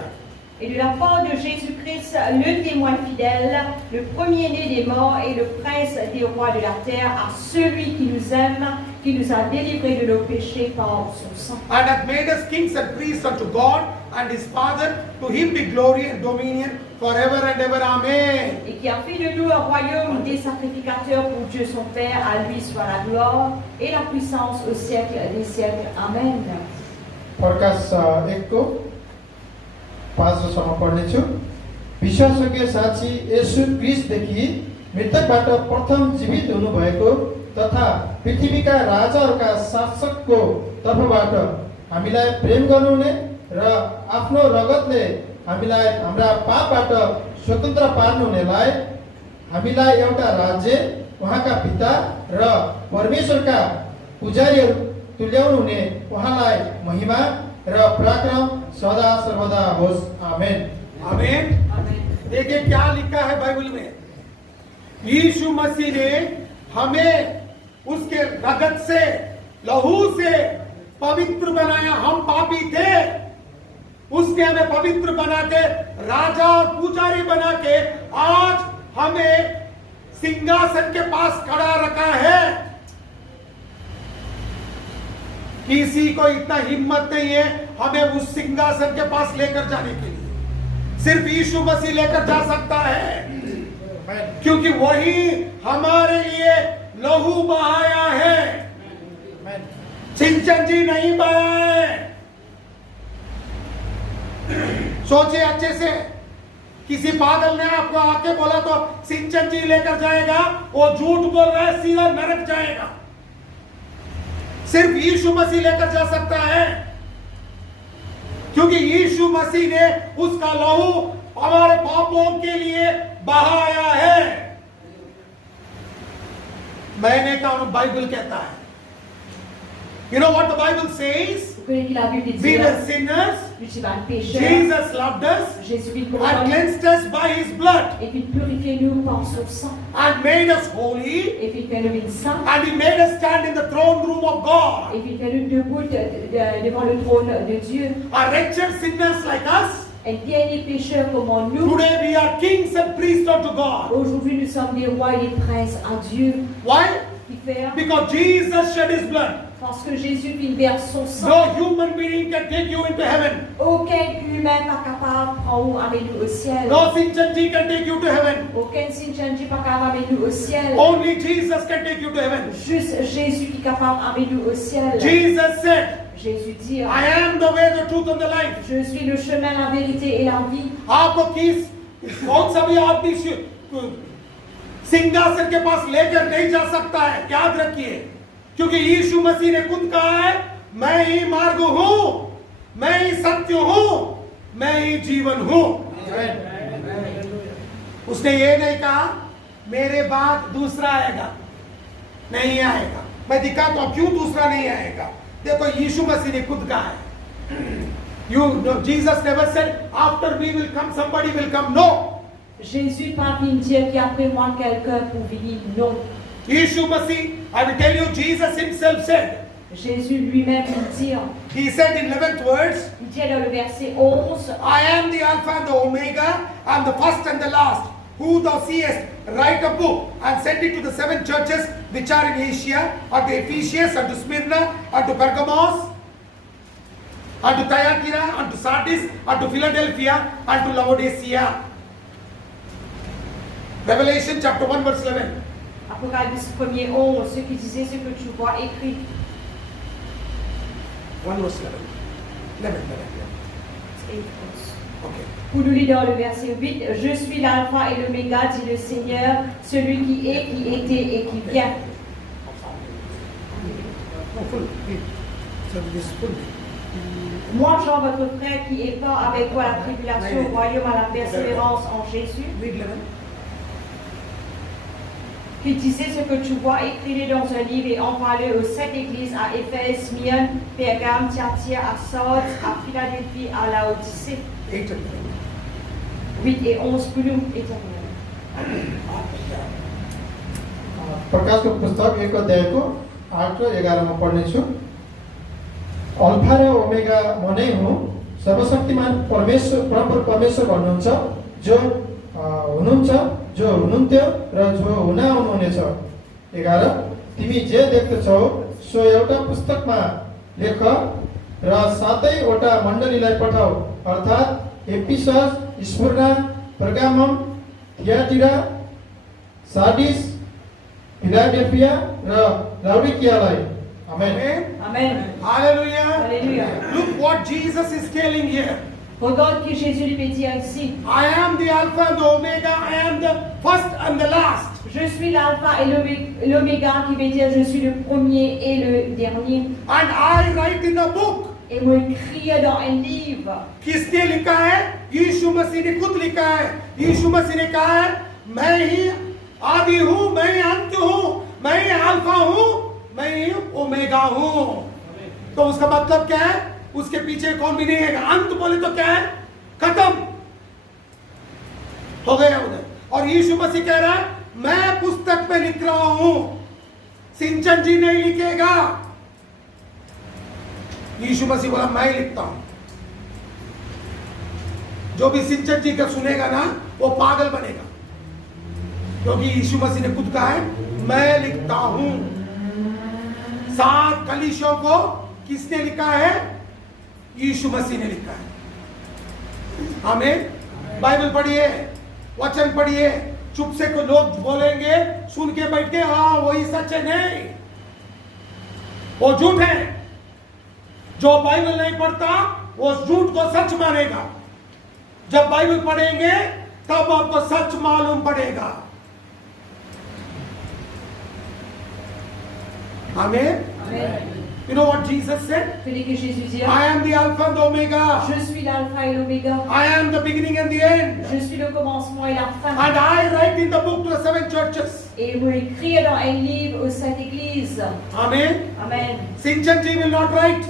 Et de la part de Jésus-Christ, le témoin fidèle, le premier-né des morts et le prince des rois de la terre, à celui qui nous aime, qui nous a délivrés de nos péchés par son sang. And hath made us kings and priests unto God and his Father. To him be glory and dominion forever and ever. Amen. Et qui a fait de nous un royaume des sacrificateurs pour Dieu son Père, à lui soit la gloire et la puissance au siècle des siècles. Amen. प्रकाश 1 को 5 पढ्नेछु। विश्वासयोग्य साक्षी येशू क्रिस्टदेखि मृतकबाट प्रथम जीवित हुनुभएको तथा पृथ्वीका राजाहरूका शासकको तर्फबाट हामीलाई प्रेम गर्नुहुने र आफ्नो रगतले हामीलाई हाम्रा पापबाट स्वतन्त्र पार्नुहुनेलाई हामीलाई एउटा राज्य, उहाँका पिता र परमेश्वरका पुजारीहरू तुल्याउनु हुने उहाँलाई महिमा र पराक्रम सदा सर्वदा होस्। आमेन। आमेन। देखिए क्या लिखा है बाइबल में। यीशु मसीह ने हमें उसके रगत से, लहू से पवित्र बनाया। हम पापी थे, उसने हमें पवित्र बना के, राजा और पुजारी बना के आज हमें सिंहासन के पास खड़ा रखा है। किसी को इतना हिम्मत नहीं है हमें उस सिंहासन के पास लेकर जाने के लिए। सिर्फ यीशु मसीह लेकर जा सकता है, क्योंकि वही हमारे लिए लहू बहाया है, सिंचन जी नहीं बहाया है। सोचिए अच्छे से, किसी पागल ने आपको आके बोला तो सिंचन जी लेकर जाएगा, वो झूठ बोल रहा है, सीधा नरक जाएगा। सिर्फ यीशु मसीह लेकर जा सकता है, क्योंकि यीशु मसीह ने उसका लहू हमारे पापों के लिए बहाया है। मैंने कहा, बाइबल कहता है, you know what the Bible says? Vous connaissez que la Bible dit We were sinners, nous sommes un pécheur, Jesus loved us Jésus vit pour and nous cleansed us by his blood et qu'il purifie nous par son sang and made us holy, et qu'il fait nous saints and he made us stand in the throne room of God. et qu'il fait nous debout devant le trône de Dieu. Are wretched sinners like us? Un dernier pécheur comme nous. Today we are kings and priests unto God. Aujourd'hui nous sommes des rois et des princes à Dieu. Why? Qui fait? Because Jesus shed his blood. Parce que Jésus vit vers son sang. No human being can take you into heaven. Aucun humain pas capable de prendre nous au ciel. No Sinchanji can take you to heaven. Aucun Sinchanji pas capable d'amener nous au ciel. Only Jesus can take you to heaven. Juste Jésus qui est capable d'amener nous au ciel. Jesus said, Jésus dit, I am the way, the truth and the life. je suis le chemin, la vérité et la vie. आपको किस कौन सा भी आदमी सिंहासन के पास लेकर नहीं जा सकता है, याद रखिए, क्योंकि यीशु मसीह ने खुद कहा है, मैं ही मार्ग हूं, मैं ही सत्य हूं, मैं ही जीवन हूं। उसने ये नहीं कहा मेरे बाद दूसरा आएगा, नहीं आएगा। मैं दिखाता हूं क्यों दूसरा नहीं आएगा। देखो यीशु मसीह ने खुद कहा है, Jesus never said after me will come somebody will come. No. Jésus pas venu dire qu'après moi quelqu'un pour venir. Non. Yeshua Masih, I will tell you, Jesus himself said. Jésus lui-même dit. He said in 11th words. Il dit dans le verset 11. I am the Alpha and the Omega, I am the first and the last. Who thou seest, write a book and send it to the 7 churches which are in Asia, unto Ephesus, unto Smyrna, unto Pergamos, unto Thyatira, unto Sardis, unto Philadelphia, unto Laodicea. Revelation chapter 1 verse 11. Apocalypse 1er 11, ceux qui disaient ce que tu vois écrit. 1 verse 11. 11. Okay. Pour nous lire dans le verset 8, je suis l'alpha et l'oméga, dit le Seigneur, celui qui est, qui était et qui vient. Moi, Jean, votre frère, qui est fort avec toi à la tribulation, au royaume, à la persévérance en Jésus, qui disait ce que tu vois, écris-le dans un livre et envoie-le aux 7 églises à Éphèse, Smyrne, Pergame, Thyatire, à Sardes, à Philadelphie, à Laodicée. 8 et 11 pour nous éternel. प्रकाशको पुस्तक 1 अध्यायको 8 र 11 मा पढ्नेछु। अल्फा र ओमेगा म नै हुँ, सर्वशक्तिमान परमेश्वर परम परमेश्वर भन्नुहुन्छ, जो हुनुहुन्छ, जो हुनुहुन्थ्यो र जो हुन आउनुहुनेछ। 11 तिमी जे देख्दछौ सो एउटा पुस्तकमा लेख र 7वटा मण्डलीलाई पठाऊ, अर्थात् Ephesus, स्मुर्ना, पर्गामम, थियाटिरा, Sardis, Philadelphia raw लाउडिकियालाई। Amen. Amen. Hallelujah. Hallelujah. Look what Jesus is telling here. Regarde que Jésus lui dit ici. I am the Alpha and the Omega. I am the first and the last. Je suis l'alpha et l'oméga, qui veut dire je suis le premier et le dernier. And I write in a book. Et moi écris dans un livre. किसने लिखा है? यीशु मसीह ने खुद लिखा है। यीशु मसीह ने कहा है, मैं ही आदि हूँ, मैं ही अंत हूँ, मैं ही अल्फा हूँ, मैं ही ओमेगा हूँ। तो उसका मतलब क्या है? उसके पीछे कौन भी नहीं है। अंत बोले तो क्या है? खत्म हो गया उधर। और यीशु मसीह कह रहा है, मैं पुस्तक में लिख रहा हूँ, सिंचन जी नहीं लिखेगा। यीशु मसीह बोला, मैं लिखता हूं। जो भी सिंचन जी का सुनेगा ना, वो पागल बनेगा, क्योंकि यीशु मसीह ने खुद कहा है, मैं लिखता हूं। 7 कलीसियों को किसने लिखा है? यीशु मसीह ने लिखा है। आमीन। बाइबल पढ़िए, वचन पढ़िए। चुप से को लोग बोलेंगे, सुन के बैठ के हाँ वही सच है, नहीं, वो झूठ है। जो बाइबल नहीं पढ़ता वो झूठ को सच मानेगा। जब बाइबल पढ़ेंगे तब आपको सच मालूम पड़ेगा। आमीन। You know what Jesus said? Tenez que Jésus dit, I am the Alpha and the Omega. je suis l'alpha et l'oméga. I am the beginning and the end. Je suis le commencement et la fin. And I write in the book to the 7 churches. Et vous écrire dans un livre aux saintes églises. Amen. Amen. Sinjanji will not write.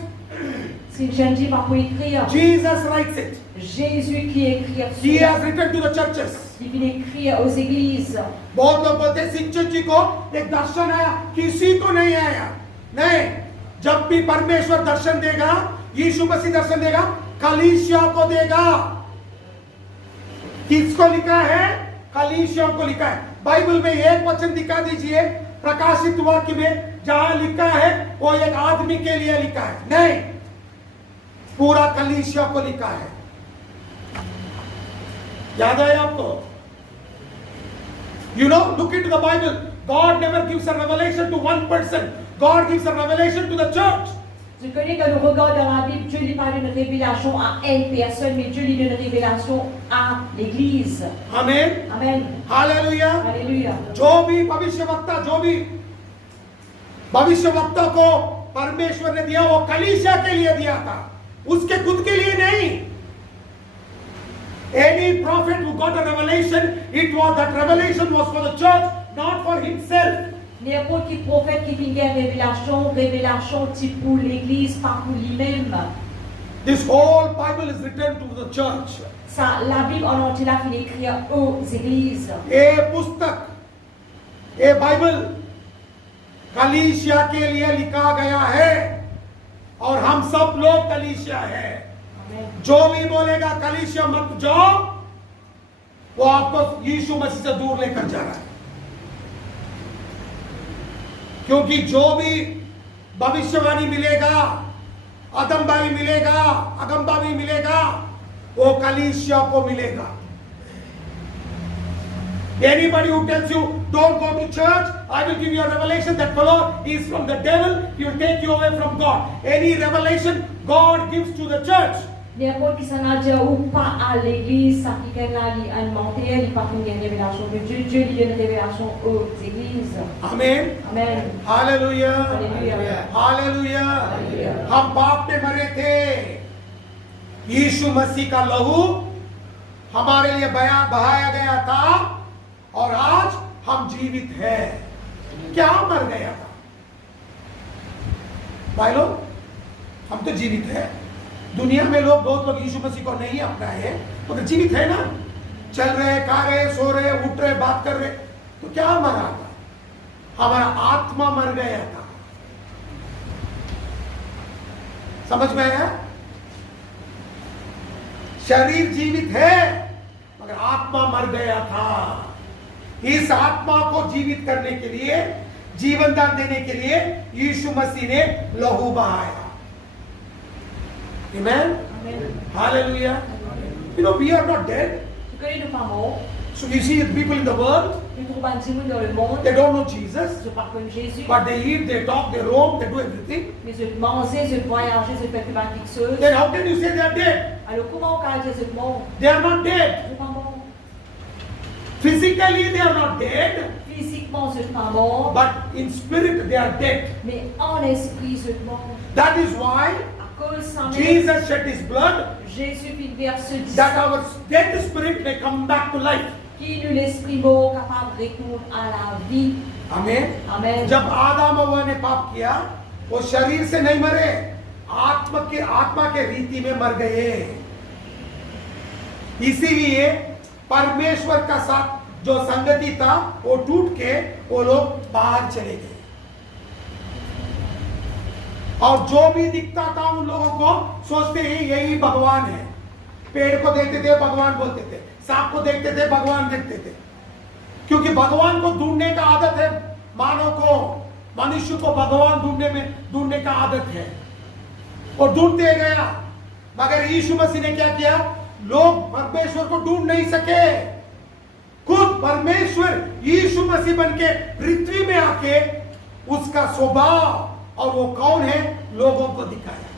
Si je ne dis pas pour écrire, Jesus writes it. Jésus qui écrit He cela, has written to the churches. qui vient écrire aux églises. बहुत लोग बोलते हैं सिंचन को एक दर्शन आया, किसी को नहीं आया। नहीं, जब भी परमेश्वर दर्शन देगा, यीशु मसीह दर्शन देगा, कलीसिया को देगा। किसको लिखा है? कलीसिया को लिखा है। बाइबल में एक वचन दिखा दीजिए प्रकाशित वाक्य में जहां लिखा है वो एक आदमी के लिए लिखा है। नहीं, पूरा कलीसिया को लिखा है। याद है आपको? You know, look into the Bible. God never gives a revelation to one person. God gives a revelation to the church. Je connais que nous regardons dans la Bible, Dieu lui parle d'une révélation à une personne, mais Dieu lui donne une révélation à l'Église. Amen. Amen. Hallelujah. Alléluia. जो भी भविष्यवक्ता, जो भी भविष्यवक्ता को परमेश्वर ने दिया वो कलीसिया के लिए दिया था, उसके खुद के लिए नहीं। Any prophet who got a revelation, it was that revelation was for the church, not for himself. N'importe qui prophète qui vient une révélation type pour l'Église, pas pour lui-même. This whole Bible is written to the church. Ça, la Bible en entier là finit écrire aux églises. ये पुस्तक, ये बाइबल कलीसिया के लिए लिखा गया है और हम सब लोग कलीसिया है। जो भी बोलेगा कलीसिया मत जाओ, वो आपको यीशु मसीह से दूर लेकर जा रहा है। क्योंकि जो भी भविष्यवाणी मिलेगा, अदम्बाई मिलेगा, अगम्बाई मिलेगा, वो कलीसिया को मिलेगा। Anybody who tells you don't go to church, I will give you a revelation that fellow is from the devil, he will take you away from God. Any revelation God gives to the church. N'importe qui s'en a dit ou pas à l'église, ça qui est là, il a monté, il pas une révélation de Dieu, Dieu lui donne une révélation aux églises. Amen. Amen. Hallelujah. Hallelujah. Hallelujah. Hallelujah. हम पाप में मरे थे, यीशु मसीह का लहू हमारे लिए बहाया गया था और आज हम जीवित हैं। क्या मर गया था भाई लोग? हम तो जीवित हैं। दुनिया में लोग, बहुत लोग यीशु मसीह को नहीं अपनाए मगर जीवित है ना, चल रहे, खा रहे, सो रहे, उठ रहे, बात कर रहे। तो क्या मरा था? हमारा आत्मा मर गया था। समझ में आया? शरीर जीवित है मगर आत्मा मर गया था। इस आत्मा को जीवित करने के लिए, जीवन दान देने के लिए यीशु मसीह ने लहू बहाया। Amen. Amen. Hallelujah. You know, we are not dead. Tu connais nos pas morts. So you see the people in the world, Tu trouves un petit monde dans le monde. they don't know Jesus, Je parle comme Jésus. but they eat, they talk, they roam, they do everything. Mais je mangeais, je voyageais, je fais plus mal quelque chose. Then how can you say they are dead? Alors comment on peut dire ce mort? They are not dead. Je suis pas mort. Physically they are not dead, Physiquement, je suis pas mort. but in spirit they are dead. Mais en esprit, je suis mort. That is why À cause de Jesus shed his blood, Jésus fit verse 10 that our dead spirit may come back to life. qui nous l'esprit mort capable de retourner à la vie. Amen. Amen. जब आदम हव्वा ने पाप किया, वो शरीर से नहीं मरे, आत्मा के रीति में मर गए। इसीलिए परमेश्वर का साथ जो संगति था वो टूट के वो लोग बाहर चले गए। और जो भी दिखता था उन लोगों को सोचते ही यही भगवान है। पेड़ को देखते थे भगवान बोलते थे, सांप को देखते थे भगवान देखते थे, क्योंकि भगवान को ढूंढने का आदत है। मानव को, मनुष्य को भगवान ढूंढने का आदत है। वो ढूंढते गया, मगर यीशु मसीह ने क्या किया? लोग परमेश्वर को ढूंढ नहीं सके, खुद परमेश्वर यीशु मसीह बनके पृथ्वी में आके उसका स्वभाव और वो कौन है लोगों को दिखाया,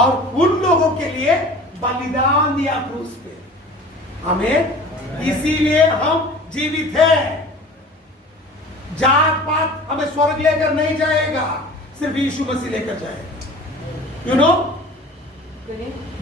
और उन लोगों के लिए बलिदान दिया क्रूस पे। हमें इसीलिए हम जीवित हैं। जात पात हमें स्वर्ग लेकर नहीं जाएगा, सिर्फ यीशु मसीह लेकर जाएगा। You know,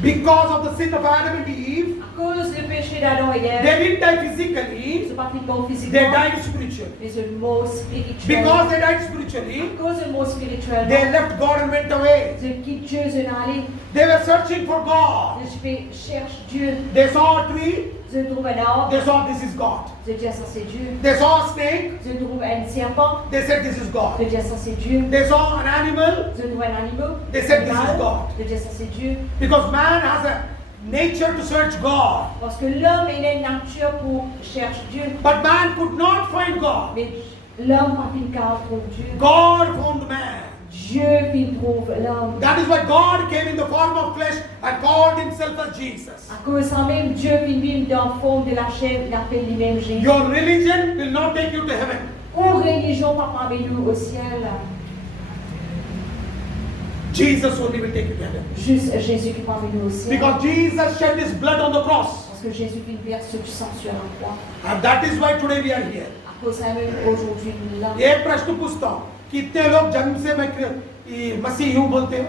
because of the sin of Adam and Eve, À cause du péché d'Adam et d'Ève, they didn't die ils physically, sont pas morts they physiquement, died spiritually. mais ils sont morts spirituellement. Because they died spiritually, À cause de morts spirituellement, they left God and went away. ils quittent Dieu, ils sont allés, They were searching for God. ils cherchent Dieu, They saw a tree, ils trouvent un arbre, they saw this is God. ils disent ça c'est Dieu, They saw a snake, ils trouvent un serpent, they said this is God. ils disent ça c'est Dieu, They saw an animal, ils trouvent un animal, they said this is God. ils disent ça c'est Dieu. Because man has a nature to search God. Parce que l'homme il a une nature pour chercher Dieu, But man could not find God. mais l'homme pas une carte pour Dieu. God found man. Dieu il trouve l'homme. That is why God came in the form of flesh and called himself as Jesus. À cause de ça même, Dieu vit dans la forme de la chair, il appelle lui-même Jésus. Your religion will not take you to heaven. Ou religion pas parmi nous au ciel. Jesus only will take you to heaven. Juste Jésus qui parmi nous au ciel. Because Jesus shed his blood on the cross. Parce que Jésus vit verser du sang sur la croix. And that is why today we are here. À cause de ça même, aujourd'hui nous là. एक प्रश्न पूछता हूँ, कितने लोग जन्म से मैं मसीह हूँ बोलते हो?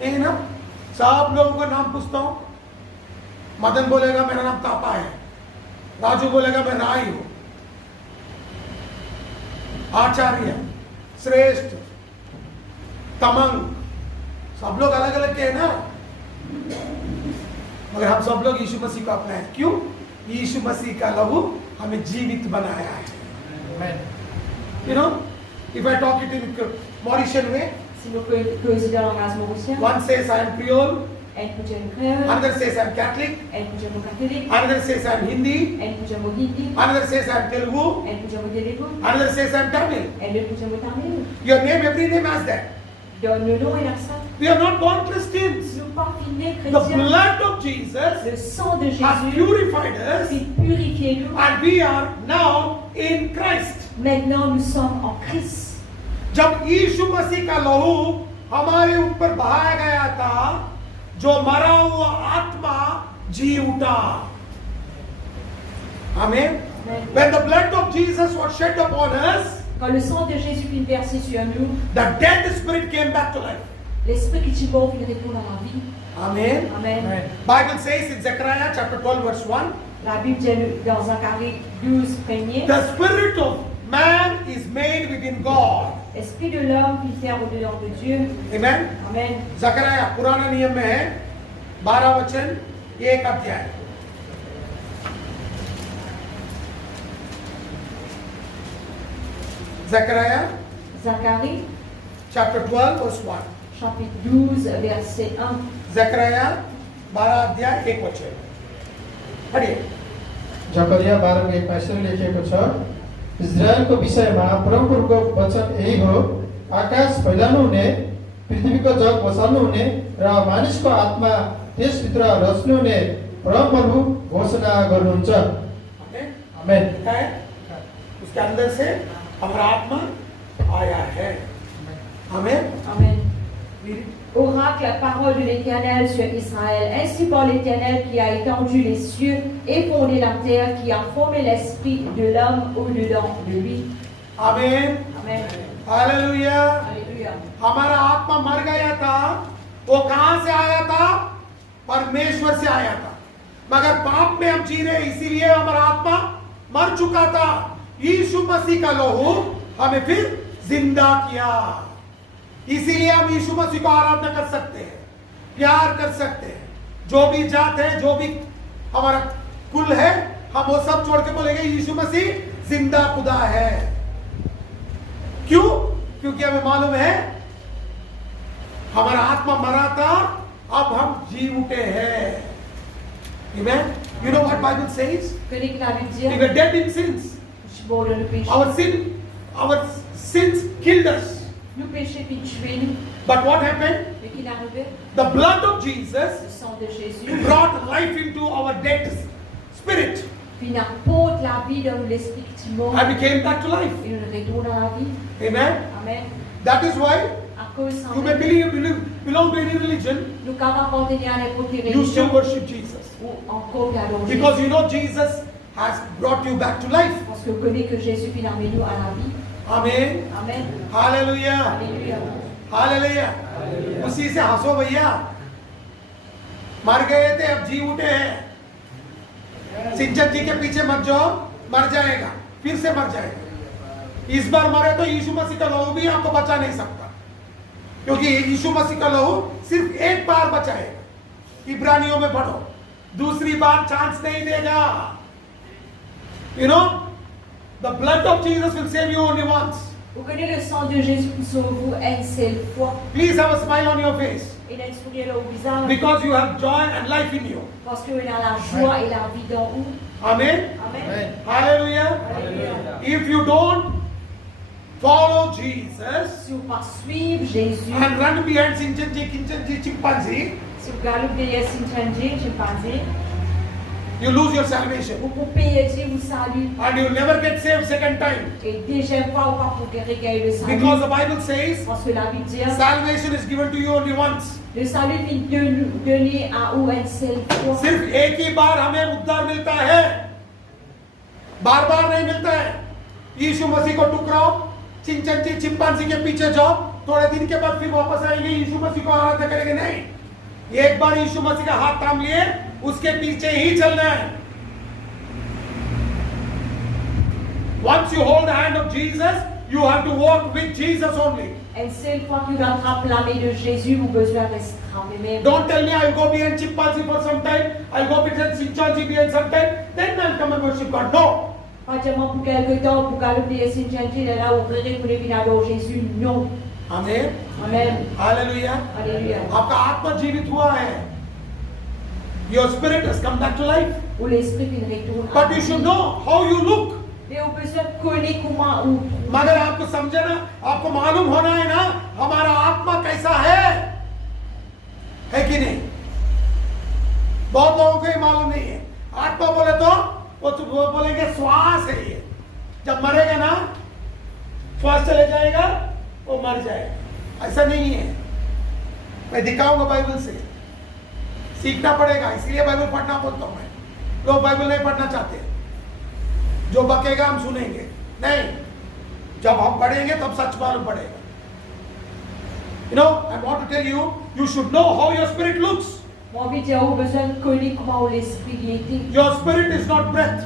नहीं ना? सब लोगों का नाम पूछता हूँ। मदन बोलेगा मेरा नाम तापा है, राजू बोलेगा मैं राय हूँ, आचार्य, श्रेष्ठ, तमंग, सब लोग अलग अलग के हैं ना, मगर हम सब लोग यीशु मसीह को अपनाए। क्यों? यीशु मसीह का लहू हमें जीवित बनाया है। You know, if I talk it in Mauritian way, Si vous causez dans la race mauricienne, one says I am Creole, elle peut dire créole, another says I am Catholic, elle peut dire catholique, another says I am Hindi, elle peut dire hindi, another says I am Telugu, elle peut dire telugu, another says I am Tamil. elle peut dire tamil. Your name, every name has that. Dans le nom et l'accent, We are not born Christians. nous pas nés The chrétiens. blood of Jesus Le sang de has Jésus purified us, fait purifier nous. and we are now in Christ. Maintenant, nous sommes en Christ. जब यीशु मसीह का लहू हमारे ऊपर बहाया गया था, जो मरा हुआ आत्मा जी उठा। Amen. When the blood of Jesus was shed upon us, Quand le sang de Jésus fut versé sur nous, the dead spirit came back to life. l'esprit qui est mort, il retourne à la vie. Amen. Amen. Bible says in Zechariah chapter 12 verse 1, La Bible dit dans Zacharie 12, 1er, the spirit of man is made within God. l'esprit de l'homme qui fait au-dedans de Dieu. Amen. Amen. Zechariah पुराना नियम में है 12 वचन 1 अध्याय। Zechariah Zacharie, chapter 12 verse 1. chapitre 12, verset 1. Zechariah 12 अध्याय 1 वचन। पढ़िए। जकरिया 12 को 1 मा यसरी लेखिएको छ, इजरायलको विषयमा परमप्रभुको वचन यही हो, आकाश फैलानु हुने, पृथ्वीको जग बसाल्नु हुने र मानिसको आत्मा त्यसभित्र रच्नु हुने परमप्रभु घोषणा गर्नुहुन्छ। Amen. आमेन। लिखा है उसके अंदर से हमारा आत्मा आया है। Amen. Amen. Read it. Oracle, la parole de l'Éternel sur Israël. Ainsi par l'Éternel qui a étendu les cieux et fondé la terre, qui a formé l'esprit de l'homme au-dedans de lui. Amen. Amen. Hallelujah. Alléluia. हमारा आत्मा मर गया था, वो कहां से आया था? परमेश्वर से आया था, मगर पाप में हम जी रहे, इसीलिए हमारा आत्मा मर चुका था। यीशु मसीह का लहू हमें फिर जिंदा किया, इसीलिए हम यीशु मसीह को आराधना कर सकते हैं, प्यार कर सकते हैं। जो भी जात है, जो भी हमारा कुल है, हम वो सब छोड़ के बोलेंगे यीशु मसीह जिंदा खुदा है। क्यों? क्योंकि हमें मालूम है हमारा आत्मा मरा था, अब हम जी उठे हैं। Amen. You know what Bible says? Que la Bible We dit, were dead in sins. je suis mort dans le péché. Our sins killed us. nous pécher puis tuer nous. But what happened? Mais qu'il arrivait, The blood of Jesus le sang de Jésus, brought life into our dead spirit, puis il apporte la vie dans l'esprit qui est mort and we came back to life. et nous retournons à la vie. Amen. Amen. That is why À cause de ça, you may belong to any religion, nous capables d'appartenir à n'importe quelle you still religion worship Jesus. ou encore d'adorer Because Jésus. you know Jesus has brought you back to life. Parce que vous connaissez que Jésus vient amener nous à la vie. Amen. Amen. Hallelujah. Alléluia. Hallelujah. उसी से हंसो भैया, मर गए थे अब जी उठे हैं। सिंचन जी के पीछे मत जाओ, मर जाएगा, फिर से मर जाएगा। इस बार मरे तो यीशु मसीह का लहू भी आपको बचा नहीं सकता, क्योंकि यीशु मसीह का लहू सिर्फ एक बार बचाएगा। इब्रानियों में पढ़ो, दूसरी बार चांस नहीं देगा। You know, the blood of Jesus will save you only once. Vous connaissez le sang de Jésus qui sauve vous une seule fois. Please have a smile on your face, Il a un sourire au visage because you have joy and life in you. parce qu'il a la joie et la vie dans vous. Amen. Amen. Hallelujah. Alléluia. If you don't follow Jesus Si vous pas suivre Jésus, and run behind Sinchanji, Kinchanji, Chimpanzee, si vous galopez derrière chimpanzé, chimpanzé, you lose your salvation. vous pouvez payer Dieu vous salue. And you will never get saved second time. Et deuxième fois, vous pas pour regagner le salut. Because the Bible says Parce que la Bible dit, salvation is given to you only once. le salut vient de nous donner à vous une seule fois. सिर्फ एक ही बार हमें उद्धार मिलता है, बार बार नहीं मिलता है। यीशु मसीह को टुकराओ, चिंचंची चिंपांजी के पीछे जाओ, थोड़े दिन के बाद फिर वापस आएंगे, यीशु मसीह को आराधना करेंगे, नहीं। एक बार यीशु मसीह का हाथ थाम लिए, उसके पीछे ही चलना है। Once you hold the hand of Jesus, you have to walk with Jesus only. Une seule fois que vous attrapez la main de Jésus, vous besoin rester même. Don't tell me I'll go behind chimpanzee for some time, I'll go behind chimpanzee behind some time, then I'll come and worship God. No. Pas seulement pour quelque temps, pour galoper et s'enchanter, là où vous voulez venir adorer Jésus. Non. Amen. Amen. Hallelujah. Alléluia. आपका आत्मा जीवित हुआ है. Your spirit has come back to life. Où l'esprit vient retourner. But you should know how you look. Mais on besoin de connaître comment on. मगर आपको समझना, आपको मालूम होना है ना, हमारा आत्मा कैसा है कि नहीं? बहुत लोगों को ये मालूम नहीं है। आत्मा बोले तो वो बोलेंगे श्वास है ये। जब मरेगा ना, श्वास चले जाएगा, वो मर जाएगा। ऐसा नहीं है। मैं दिखाऊंगा बाइबल से। सीखना पड़ेगा, इसलिए बाइबल पढ़ना बोलता हूं मैं। लोग बाइबल नहीं पढ़ना चाहते, जो बकेगा हम सुनेंगे, नहीं। जब हम पढ़ेंगे तब सच मालूम पड़ेगा। You know, I want to tell you, you should know how your spirit looks. Moi, envie de dire, on besoin de connaître comment l'esprit était. Your spirit is not breath.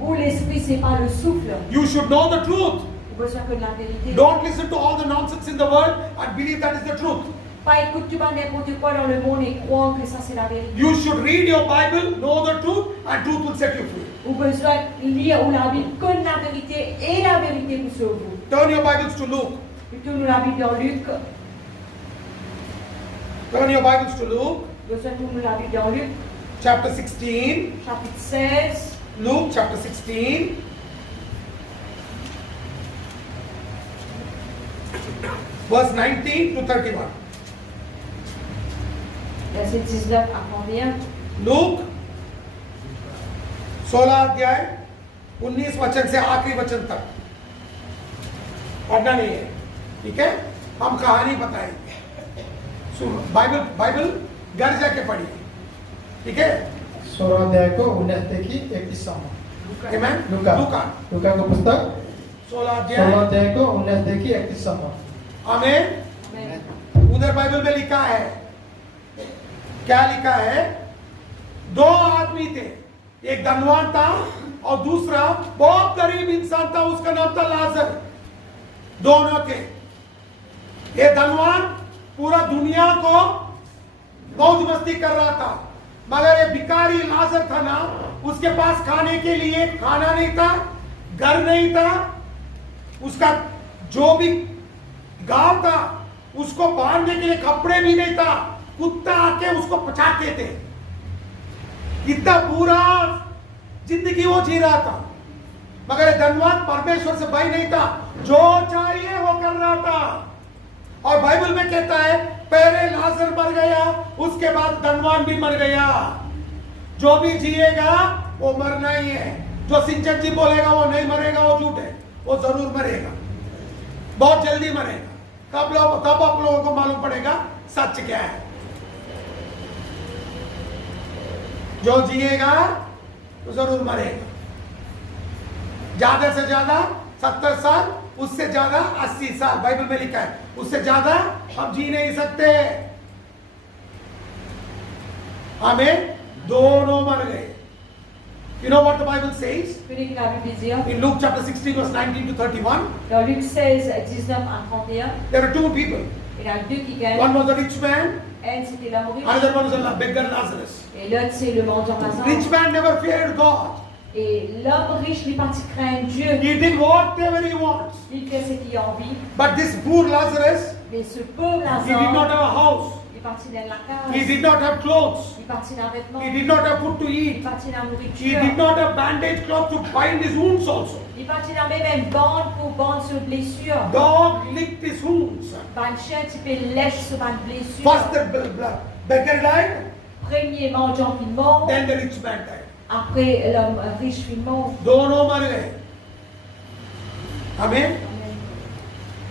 Où l'esprit, c'est pas le souffle. You should know the truth. On besoin que de la vérité. Don't listen to all the nonsense in the world and believe that is the truth. Pas écouter pas n'importe quoi dans le monde et croire que ça c'est la vérité. You should read your Bible, know the truth, and truth will set you free. Ou besoin lire ou la Bible, connaître la vérité et la vérité vous sauve. Turn your Bibles to Luke. Plutôt nous la Bible dans Luc. Turn your Bibles to Luke, Besoin de nous la Bible dans Luc, chapter 16. chapitre 16. Luke, chapter 16. Verse 19 to 31. Verset 19 à combien? Look 16 अध्याय 19 वचन से आखिरी वचन तक पढ़ना नहीं है, ठीक है? हम कहानी बताएंगे। सुनो, बाइबल घर जाके पढ़िए, ठीक है? 16 अध्यायको 19 देखि 31 सम्म। Amen? लुका लुकाको पुस्तक 16 16 अध्याय। अध्यायको 19 देखि 31 सम्म। आमेन। Amen. उधर बाइबल में लिखा है, क्या लिखा है? दो आदमी थे, एक धनवान था और दूसरा बहुत गरीब इंसान था, उसका नाम था लाजर। दोनों थे। ये धनवान पूरा दुनिया को मौज मस्ती कर रहा था, मगर ये भिखारी लाजर था ना, उसके पास खाने के लिए खाना नहीं था, घर नहीं था, उसका जो भी गांव था उसको बांधने के लिए कपड़े भी नहीं था, कुत्ता आके उसको पचाते थे। इतना बुरा जिंदगी वो जी रहा था, मगर धनवान परमेश्वर से भय नहीं था, जो चाहिए वो कर रहा था। और बाइबल में कहता है पहले लाजर मर गया, उसके बाद धनवान भी मर गया। जो भी जिएगा वो मरना ही है। जो सिंचन जी बोलेगा वो नहीं मरेगा, वो झूठ है, वो जरूर मरेगा, बहुत जल्दी मरेगा। तब आप लोगों को मालूम पड़ेगा सच क्या है। जो जिएगा तो जरूर मरेगा। ज्यादा से ज्यादा 70 साल, उससे ज्यादा 80 साल बाइबल में लिखा है। उससे ज्यादा हम जी नहीं सकते। हमें दोनों मर गए। You know what the Bible says? Vous connaissez la Bible dire In Luke chapter 16 verse 19 to 31, dans Luc 16, 19 à 31, there are two people. il y en a deux qui gagnent. One was a rich man, Un, c'était l'homme riche, another one was a beggar Lazarus. et l'autre, c'est le mendiant Rich Lazare. man never feared God. Et l'homme riche n'est parti craindre Dieu. He did whatever he wants. Il fait ce qu'il a envie. But this poor Lazarus, Mais ce pauvre he did not Lazare, have a house. il est parti dans la He case. did not have clothes. Il est parti dans le vêtement. He did not have food to Il est eat. parti dans la He nourriture. did not have bandage cloth to bind his wounds also. Il est parti dans même une bande pour bande sur blessure. Dog licked his wounds. Ban chien, tu peux lèche sur ban blessure. First the beggar died, Premier mendiant qui mort. then the rich man died. Après, l'homme riche qui mort. दोनों मर गए। आमीन।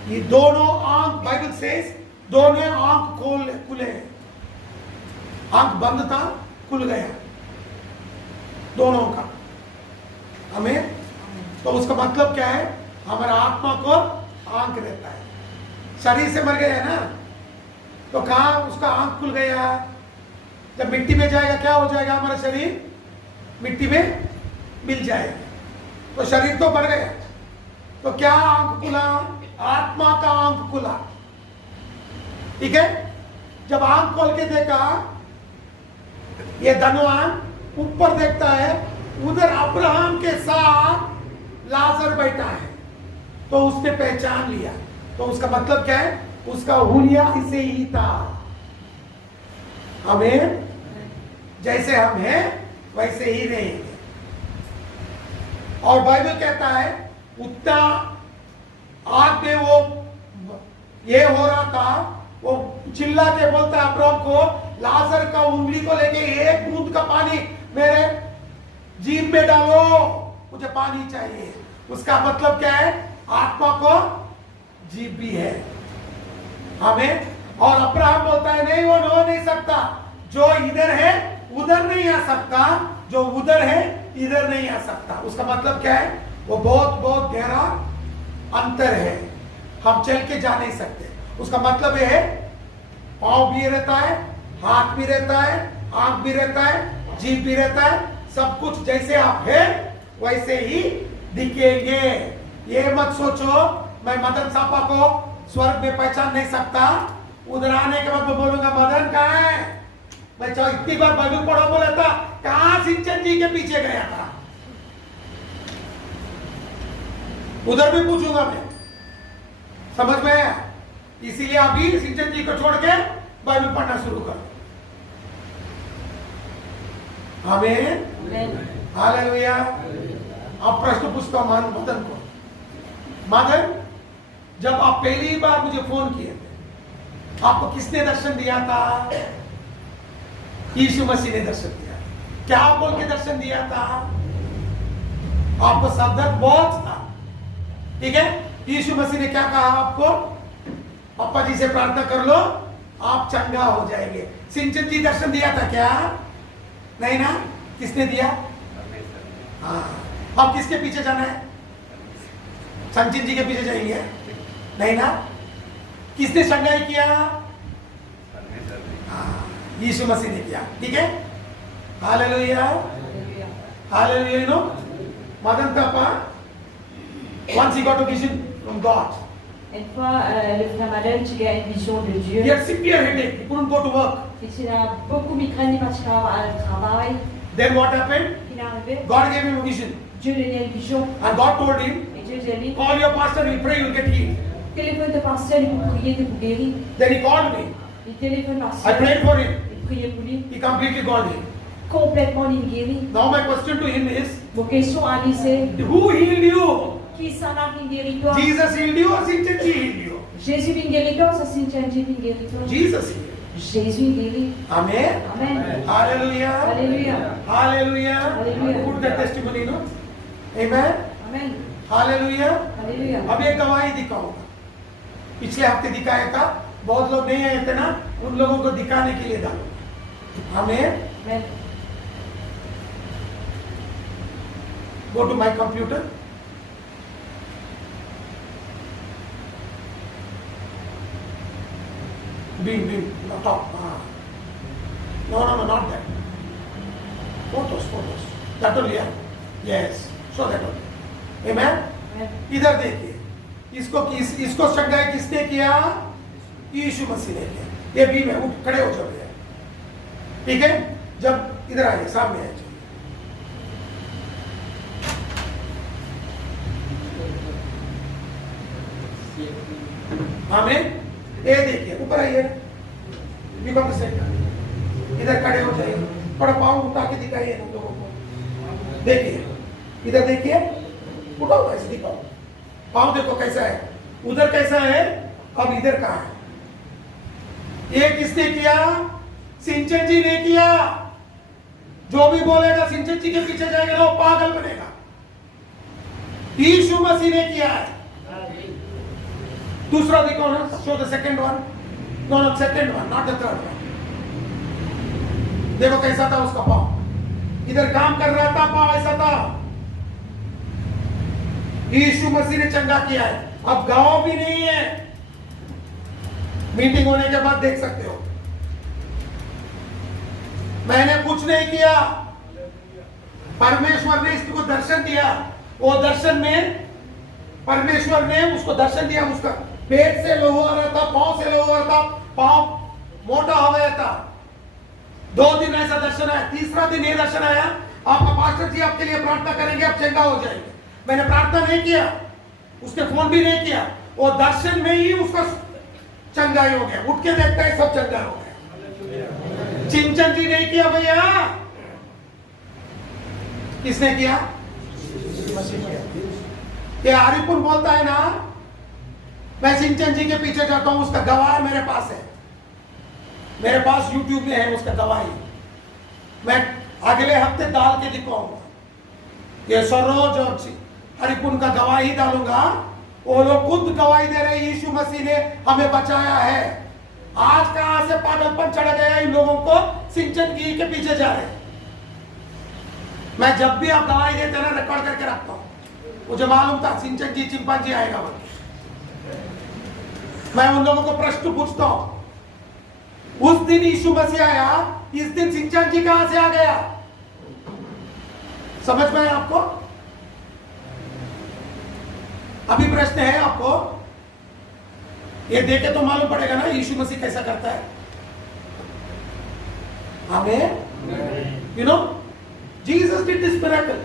ये दोनों आंख, बाइबल सेज दोनों आंख खुले। आंख बंद था, खुल गया दोनों का। आमीन। तो उसका मतलब क्या है? हमारा आत्मा को आंख रहता है। शरीर से मर गया ना, तो कहाँ उसका आंख खुल गया? जब मिट्टी में जाएगा क्या हो जाएगा? हमारा शरीर मिट्टी में मिल जाएगा। तो शरीर तो मर गया, तो क्या आंख खुला? आत्मा का आंख खुला। ठीक है। जब आंख खोल के देखा, ये धनवान ऊपर देखता है, उधर अब्राहम के साथ लाजर बैठा है, तो उसने पहचान लिया। तो उसका मतलब क्या है? उसका हुलिया इसे ही था। हमें जैसे हम हैं वैसे ही रहेंगे। और बाइबल कहता है उतना आग में वो ये हो रहा था, वो चिल्ला के बोलता है अब्राहम को, लाजर का उंगली को लेके एक बूंद का पानी मेरे जीभ में डालो, मुझे पानी चाहिए। उसका मतलब क्या है? आत्मा को जीभ भी है हमें। और अब्राहम बोलता है नहीं, वो हो नहीं सकता। जो इधर है उधर नहीं आ सकता, जो उधर है इधर नहीं आ सकता। उसका मतलब क्या है? वो बहुत बहुत गहरा अंतर है, हम चल के जा नहीं सकते। उसका मतलब यह है पाँव भी रहता है, हाथ भी रहता है, आंख भी रहता है, जीभ भी रहता है, सब कुछ जैसे आप है वैसे ही दिखेंगे। ये मत सोचो मैं मदन सापा को स्वर्ग में पहचान नहीं सकता, उधर आने के बाद मैं बोलूंगा मदन कहाँ है? मैं इतनी बार बाइबल पढ़ा बोला था, कहां सिंचन जी के पीछे गया था? उधर भी पूछूंगा मैं। समझ में आया? इसीलिए अभी सिंचन जी को छोड़ के बाइबल पढ़ना शुरू करो। आमीन, हालेलुया। अब प्रश्न पूछता हूं मदन को। मदन, जब आप पहली बार मुझे फोन किए थे, आपको किसने दर्शन दिया था? यीशु मसीह ने दर्शन दिया। क्या बोल के दर्शन दिया था? आपको सदर्थ बहुत था। ठीक है। यीशु मसीह ने क्या कहा आपको? पापा जी से प्रार्थना कर लो, आप चंगा हो जाएंगे। सिंचन जी दर्शन दिया था क्या? नहीं ना। किसने दिया? हाँ। अब किसके पीछे जाना है? सिंचन जी के पीछे जाएंगे? नहीं ना। किसने चंगाई किया? यीशु मसीह ने किया। ठीक है। Hallelujah, hallelujah. You know Madan पापा, once he got a vision from God. Une fois, le frère Madeleine, tu as une vision de Dieu. He had severe headache. He couldn't go to work. Il a beaucoup migraine parce qu'il va au travail. Then what happened? Il est arrivé. God gave him a vision. Dieu lui a donné une vision. And God told him, Et Dieu lui a dit, call your pastor, he'll pray, you'll get healed. téléphone de pasteur, il peut prier, il peut guérir. Then he called me. Il téléphone I pasteur, prayed for him. il priait pour lui. He completely got healed. Complètement il guérit. Now my question to him is, Vos questions à lui, c'est who healed you? qui s'en a guéri toi? Jesus healed you or Sinchan ji healed you? Jésus vient guérir, ça Sinchanji vient guérir. Jesus here. Jésus guérit. Amen. Amen. Hallelujah. Alléluia. Hallelujah. Hallelujah. Put that testimony, no? Amen. Amen. Hallelujah. Alléluia. अब एक गवाही दिखाऊंगा। पिछले हफ्ते दिखाया था, बहुत लोग नहीं आए थे ना, उन लोगों को दिखाने के लिए डालूंगा। आमेन। Amen. Go to my computer. Beam, no, top. No, not that. Photos. That only, yeah. Yes, show that only. Amen. Amen. इधर देखिए, इसको संज्ञा किसने किया? यीशु मसीह ने किया। ये बीम है, उठ खड़े हो जाओ। ठीक है, जब इधर आइए, सामने आइए। आमीन। ये देखिए, ऊपर आइए, इधर खड़े हो जाइए, थोड़ा पाँव उठा के दिखाइए उन लोगों को। देखिए, इधर देखिए, उठाओ, ऐसे दिखाओ, पाँव देखो कैसा है, उधर कैसा है, अब इधर कहाँ है। ये किसने किया? सिंचन जी ने किया। जो भी बोलेगा सिंचन जी के पीछे जाएगा वो पागल बनेगा। यीशु मसीह ने किया है। दूसरा देखो ना, show the second one, no second one, not the third one. देखो कैसा था उसका पाँव, इधर काम कर रहा था, पाँव ऐसा था। यीशु मसीह ने चंगा किया है। अब गाँव भी नहीं है, मीटिंग होने के बाद देख सकते हो। मैंने कुछ नहीं किया, परमेश्वर ने इसको दर्शन दिया। वो दर्शन में परमेश्वर ने उसको दर्शन दिया। उसका पेट से लहू आ रहा था, पांव से लहू आ रहा था, पांव मोटा हो गया था। 2 दिन ऐसा दर्शन आया। तीसरा दिन ये दर्शन आया, आपका पास्टर जी आपके लिए प्रार्थना करेंगे, आप चंगा हो जाएंगे। मैंने प्रार्थना नहीं किया, उसने फोन भी नहीं किया, वो दर्शन में ही उसका चंगाई हो गया। उठ के देखता है, सब चंगा हो गया। चिंचन जी नहीं किया भैया, किसने किया? ये हरिपुन बोलता है ना, मैं सिंचन जी के पीछे जाता हूं, उसका गवाह मेरे पास है, मेरे पास YouTube में है उसका गवाही। मैं अगले हफ्ते डाल के दिखाऊंगा। ये सरोज और हरिपुन का गवाही डालूंगा। वो लोग खुद गवाही दे रहे, यीशु मसीह ने हमें बचाया है। आज कहां से पागलपन चढ़ गया इन लोगों को, सिंचन जी के पीछे जा रहे। मैं जब भी आप गवाही देते हैं ना, रिकॉर्ड करके रखता हूं। मुझे मालूम था सिंचन जी चिंपांजी आएगा वो। मैं उन लोगों को प्रश्न पूछता हूं। उस दिन यीशु मसीह आया, इस दिन सिंचन जी कहां से आ गया? समझ में आया आपको? अभी प्रश्न है आपको, ये देखे तो मालूम पड़ेगा ना यीशु मसीह कैसा करता है। आमीन। You know, Jesus did this miracle.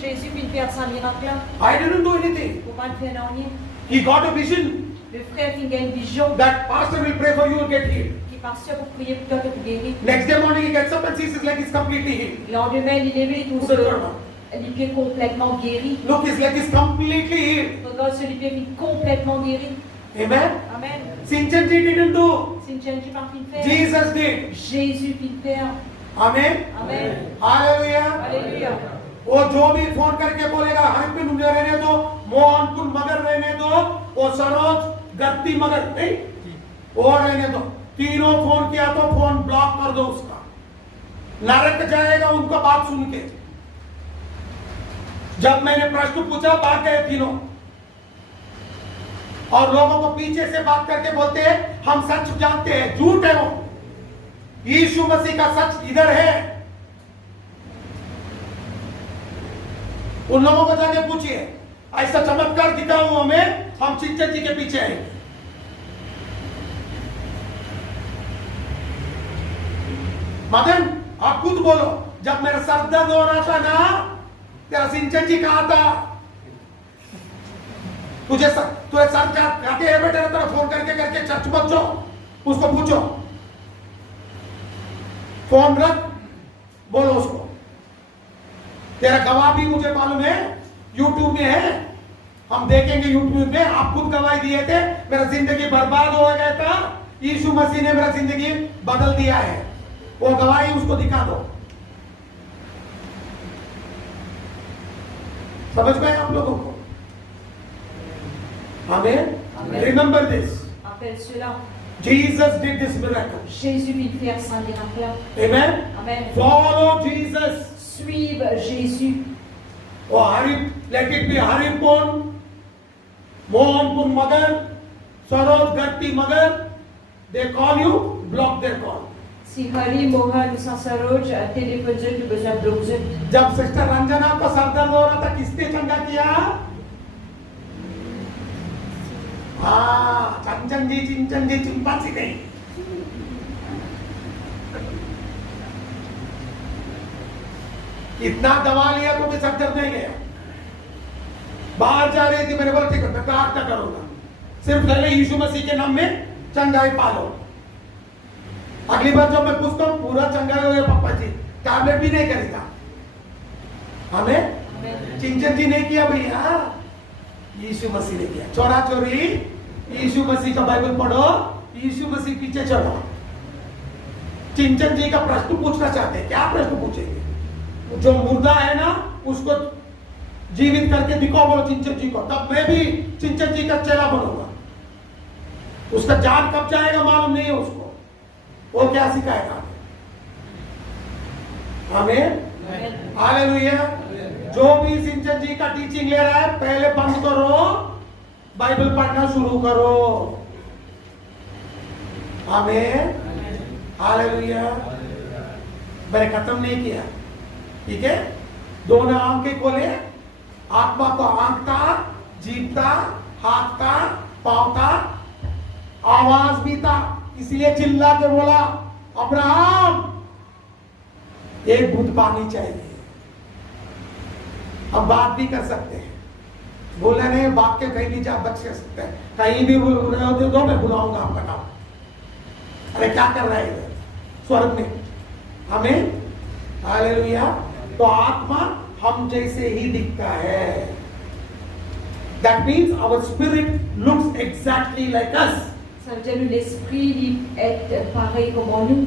Jésus vient faire ça miracle. I didn't do anything. Faut pas le faire rien. He got a vision Le frère qui a une vision. that pastor will pray for you and get healed. Qui pasteur pour prier pour toi que tu guéris. Next day morning he gets up and sees his leg is completely healed. Le lendemain, il est levé tout Who the third one? les pieds complètement guéris. Look, his leg is completely healed. Regarde ce les pieds complètement guéris. Amen. Amen. Sinchan ji didn't do. Sinchan ji par fin faire. Jesus did. Jésus fit faire. Amen. Amen. Hallelujah. Alléluia. वो जो भी फोन करके बोलेगा हरिपिन मुझे रहने दो, मोहन कुन मगर रहने दो, वो सरोज गत्ती मगर नहीं, वो रहने दो। तीनों फोन किया तो फोन ब्लॉक कर दो उसका, नरक जाएगा उनका बात सुन के। जब मैंने प्रश्न पूछा, भाग गए तीनों। और लोगों को पीछे से बात करके बोलते हैं हम सच जानते हैं, झूठ है वो। यीशु मसीह का सच इधर है। उन लोगों को जाके पूछिए, ऐसा चमत्कार दिखाओ हमें, हम सिंचन जी के पीछे आएंगे। मदन, आप खुद बोलो, जब मेरा सर दर्द हो रहा था ना, तेरा सिंचन जी कहाँ था? तुझे सर काटे है बेटे, तेरा फोन करके चर्च मत जाओ, उसको पूछो, फोन रख, बोलो उसको। तेरा गवाह भी मुझे मालूम है, YouTube में है। हम देखेंगे यूट्यूब में, आप खुद गवाही दिए थे, मेरा जिंदगी बर्बाद हो गया था, यीशु मसीह ने मेरा जिंदगी बदल दिया है। वो गवाही उसको दिखा दो। समझ में आप लोगों को? हमें remember this, Rappelle cela. Jesus did this miracle. Jésus vit faire ça miracle. Amen. Amen. Follow Jesus. Suivre Jésus. Oh, let it be Haripon, Mohanpur Magar, Saroj Gatti Magar. They call you, block their call. Si Hari Mohan ou Sansaroj téléphone je tu besoin bloc je. जब सिस्टर रंजना को सर दर्द हो रहा था, किसने चंगा किया? हाँ, चंचन जी चिंपांजी गई। इतना दवा लिया तो भी सर दर्द नहीं गया। बाहर जा रही थी, मैंने बोला ठीक है, मैं प्रार्थना करूंगा, सिर्फ पहले यीशु मसीह के नाम में चंगाई पालो। अगली बार जब मैं पूछता हूँ, पूरा चंगाई हो गया पापा जी, टैबलेट भी नहीं करेगा। हमें चिंचन जी नहीं किया भैया, यीशु मसीह ने किया। चोरा चोरी, यीशु मसीह का बाइबल पढ़ो, यीशु मसीह पीछे चढ़ो। चिंचन जी का प्रश्न पूछना चाहते हैं, क्या प्रश्न पूछेंगे? जो मुर्दा है ना, उसको जीवित करके दिखाओ, बोलो चिंचन जी को, तब मैं भी चिंचन जी का चेला बनूंगा। उसका जान कब जाएगा मालूम नहीं है उसको, वो क्या सिखाएगा हमें? हालेलुया। जो भी चिंचन जी का टीचिंग ले रहा है, पहले बंद करो, बाइबल पढ़ना शुरू करो। आमीन, हालेलुया। मैंने खत्म नहीं किया, ठीक है? दोनों आंखें खोले, आत्मा को आंखता, जीभता, हाथता, पाँवता, आवाज भी था, इसलिए चिल्ला के बोला, अब्राहम एक बूंद पानी चाहिए। हम बात भी कर सकते हैं, बोला नहीं, बात के कहीं भी जा बच कर सकते हैं, कहीं भी बोल दो, मैं बुलाऊंगा आपका नाम। अरे क्या कर रहा है इधर स्वर्ग में? हमें हालेलुया। तो आत्मा हम जैसे ही दिखता है। That means our spirit looks exactly like us. Ça veut dire que l'esprit est pareil comme nous.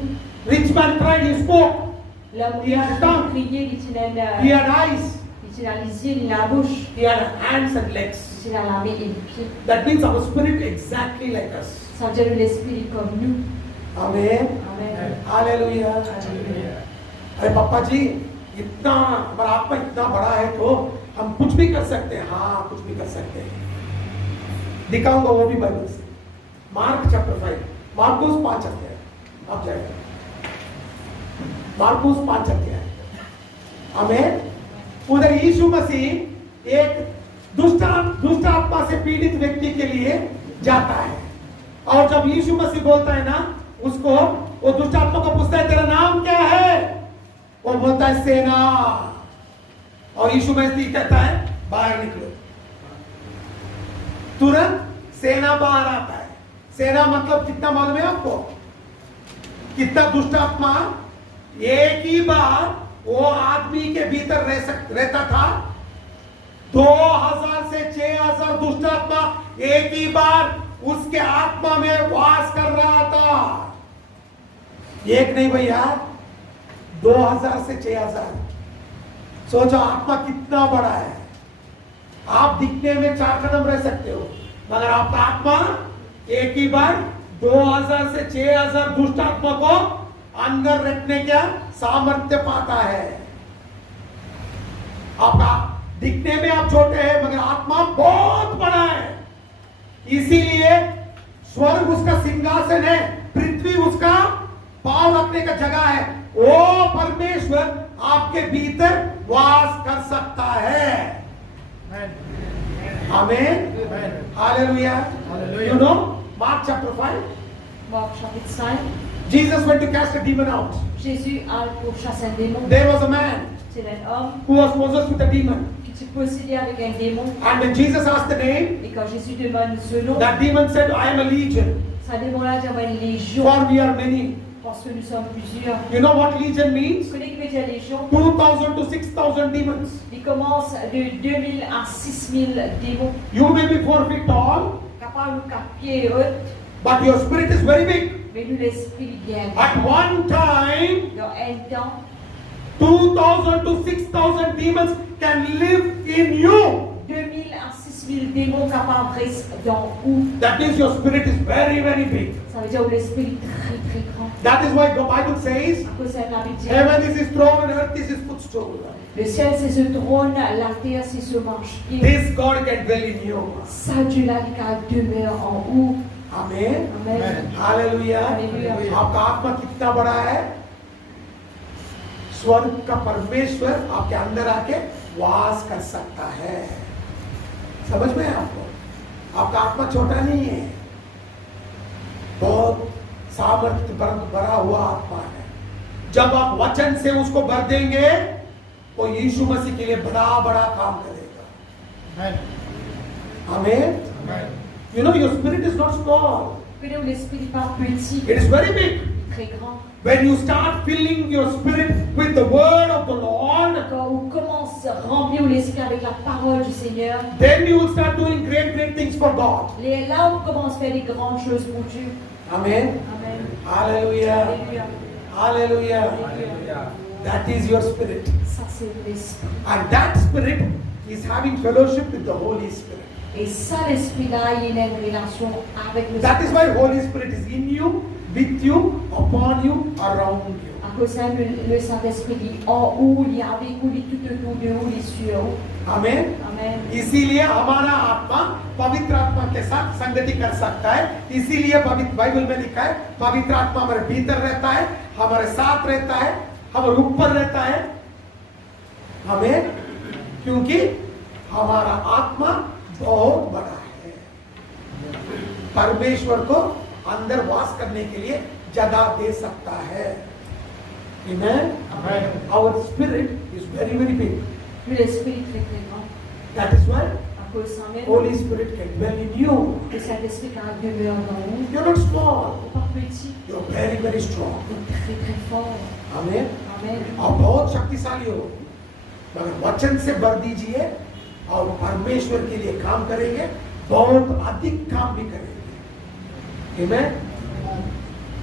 Rich man cried, he spoke. L'homme He had a tongue. crié, He had eyes. il a les yeux, il a la bouche, He had hands and legs. il a la main et les pieds. That means our spirit exactly like us. Ça veut dire que l'esprit est comme nous. Amen. Amen. Hallelujah. अरे पापा जी, इतना हमारा आत्मा इतना बड़ा है तो हम कुछ भी कर सकते हैं। हाँ, कुछ भी कर सकते हैं। दिखाऊंगा वो भी बाइबल से। मार्क चैप्टर 5, मार्कुस 5 अध्याय, आप जाएगा। मार्कुस 5 अध्याय। आमीन। उधर यीशु मसीह एक दुष्ट आत्मा से पीड़ित व्यक्ति के लिए जाता है, और जब यीशु मसीह बोलता है ना उसको, वो दुष्ट आत्मा को पूछता है, तेरा नाम क्या है? वो बोलता है सेना, और यीशु मसीह कहता है बाहर निकलो। तुरंत सेना बाहर आता है। सेना मतलब कितना मालूम है आपको? कितना दुष्ट आत्मा एक ही बार वो आदमी के भीतर रहता था। 2000 से 6000 दुष्ट आत्मा एक ही बार उसके आत्मा में वास कर रहा था। एक नहीं भैया, 2000 से 6000। सोचो आत्मा कितना बड़ा है। आप दिखने में 4 कदम रह सकते हो, मगर आपका आत्मा एक ही बार 2000 से 6000 दुष्ट आत्मा को अंदर रखने का सामर्थ्य पाता है। आपका दिखने में आप छोटे हैं, मगर आत्मा बहुत बड़ा है। इसीलिए स्वर्ग उसका सिंहासन है, पृथ्वी उसका पांव रखने का जगह है। वो परमेश्वर आपके भीतर वास कर सकता है। आमीन, hallelujah. You know, Mark chapter 5. Marc chapitre 5. Jesus went to cast a demon out. Jésus a pour chasser un démon. There was a man C'est un homme who was possessed with a demon. qui était possédé avec un démon. And when Jesus asked the name, Et quand Jésus demande ce nom, that demon said, I am a legion, ce démon-là dit une légion. for we are many. parce que nous sommes plusieurs. You know what legion Vous means? connaissez que veut dire légion? 2,000 to 6,000 demons. Il commence de 2000 à 6000 démons. You may be 4 feet tall, Capable de 4 pieds hautes, but your spirit is very big. mais nous l'esprit bien. At one time, Dans un temps, 2,000 to 6,000 demons can live in you. 2000 à 6000 démons capables de rester dans vous. That means your spirit is very, very big. Ça veut dire que l'esprit est très très grand. That is why the Bible says, À cause de la Bible dit, heaven is his throne and earth is his footstool. le ciel c'est ce trône, la terre c'est ce marche-pied. This God can dwell in you. Ça, Dieu là, qui demeure en vous. Amen. Amen. Hallelujah hallelujah. आपका आत्मा कितना बड़ा है? स्वर्ग का परमेश्वर आपके अंदर आके वास कर सकता है। समझ में है आपको? आपका आत्मा छोटा नहीं है, बहुत सामर्थ्य भरा हुआ आत्मा है। जब आप वचन से उसको भर देंगे, वो यीशु मसीह के लिए बड़ा बड़ा काम करेगा। आमीन। You know, your spirit is not small. L'esprit n'est pas petit, It is very big. très grand. When you start filling your spirit with the word of the Lord, Quand on commence à remplir l'esprit avec la parole du Seigneur, then you will start doing great, great things for God. là on commence à faire des grandes choses pour Dieu. Amen. Amen. Hallelujah. Alléluia. Hallelujah. Alléluia. That is your spirit. Ça c'est l'esprit. And that spirit is having fellowship with the Holy Spirit. Et ça, l'esprit-là, il a une relation avec le That is Saint-Esprit. why Holy Spirit is in you, with you, upon you, around you. À cause de ça, le Saint-Esprit est en vous, il est avec vous, il est tout autour de vous, il est sur vous. Amen. Amen. इसीलिए हमारा आत्मा पवित्र आत्मा के साथ संगति कर सकता है। इसीलिए पवित्र बाइबल में लिखा है, पवित्र आत्मा हमारे भीतर रहता है, हमारे साथ रहता है, हमारे ऊपर रहता है। हमें क्योंकि हमारा आत्मा बहुत बड़ा है, परमेश्वर को अंदर वास करने के लिए जगह दे सकता है। Amen. Our spirit is very, very big. L'esprit est très très grand. That is why À cause de ça même, Holy Spirit can dwell in you. le Saint-Esprit quand il demeure dans vous, You're not small. il n'est pas petit, You're very, very strong. il est très très fort. Amen. Amen. आप बहुत शक्तिशाली हो, मगर वचन से भर दीजिए और परमेश्वर के लिए काम करेंगे, बहुत अधिक काम भी करेंगे। Amen.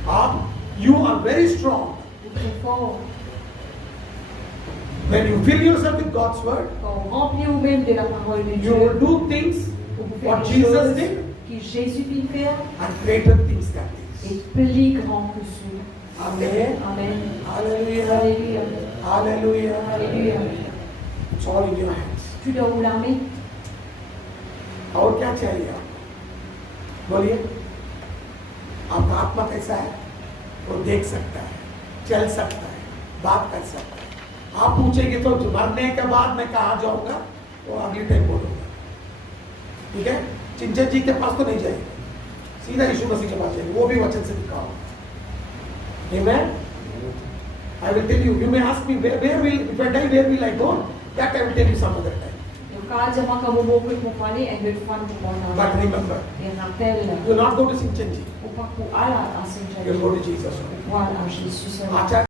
आप you are very strong Il est très fort. when you fill yourself with God's word. Quand on remplit vous-même de la parole de You Dieu, will do things vous faire what des Jesus choses did que Jésus peut faire and greater things than this. et plus grand que cela. Amen. Amen. Hallelujah. Alléluia. Hallelujah. Alléluia. It's all in your hands. Tu dois vous l'armer. और क्या चाहिए आपको? बोलिए। आपका आत्मा कैसा है? वो देख सकता है, चल सकता है, बात कर सकता है। आप पूछेंगे तो मरने के बाद मैं कहाँ जाऊंगा, वो अगली टाइम बोलूंगा। ठीक है? चिंचन जी के पास तो नहीं जाएंगे, सीधा यीशु मसीह के पास जाएंगे, वो भी वचन से दिखाओ। Amen. I will tell you. You may ask me where will if I die, where will I go? That I will tell you some other time. Quand je m'en comme au pour parler, elle veut prendre pour moi. But remember, Et rappelle, you will not go to Sinchanji. au parcours à la You will go to Jesus. Voilà, Jésus. Acha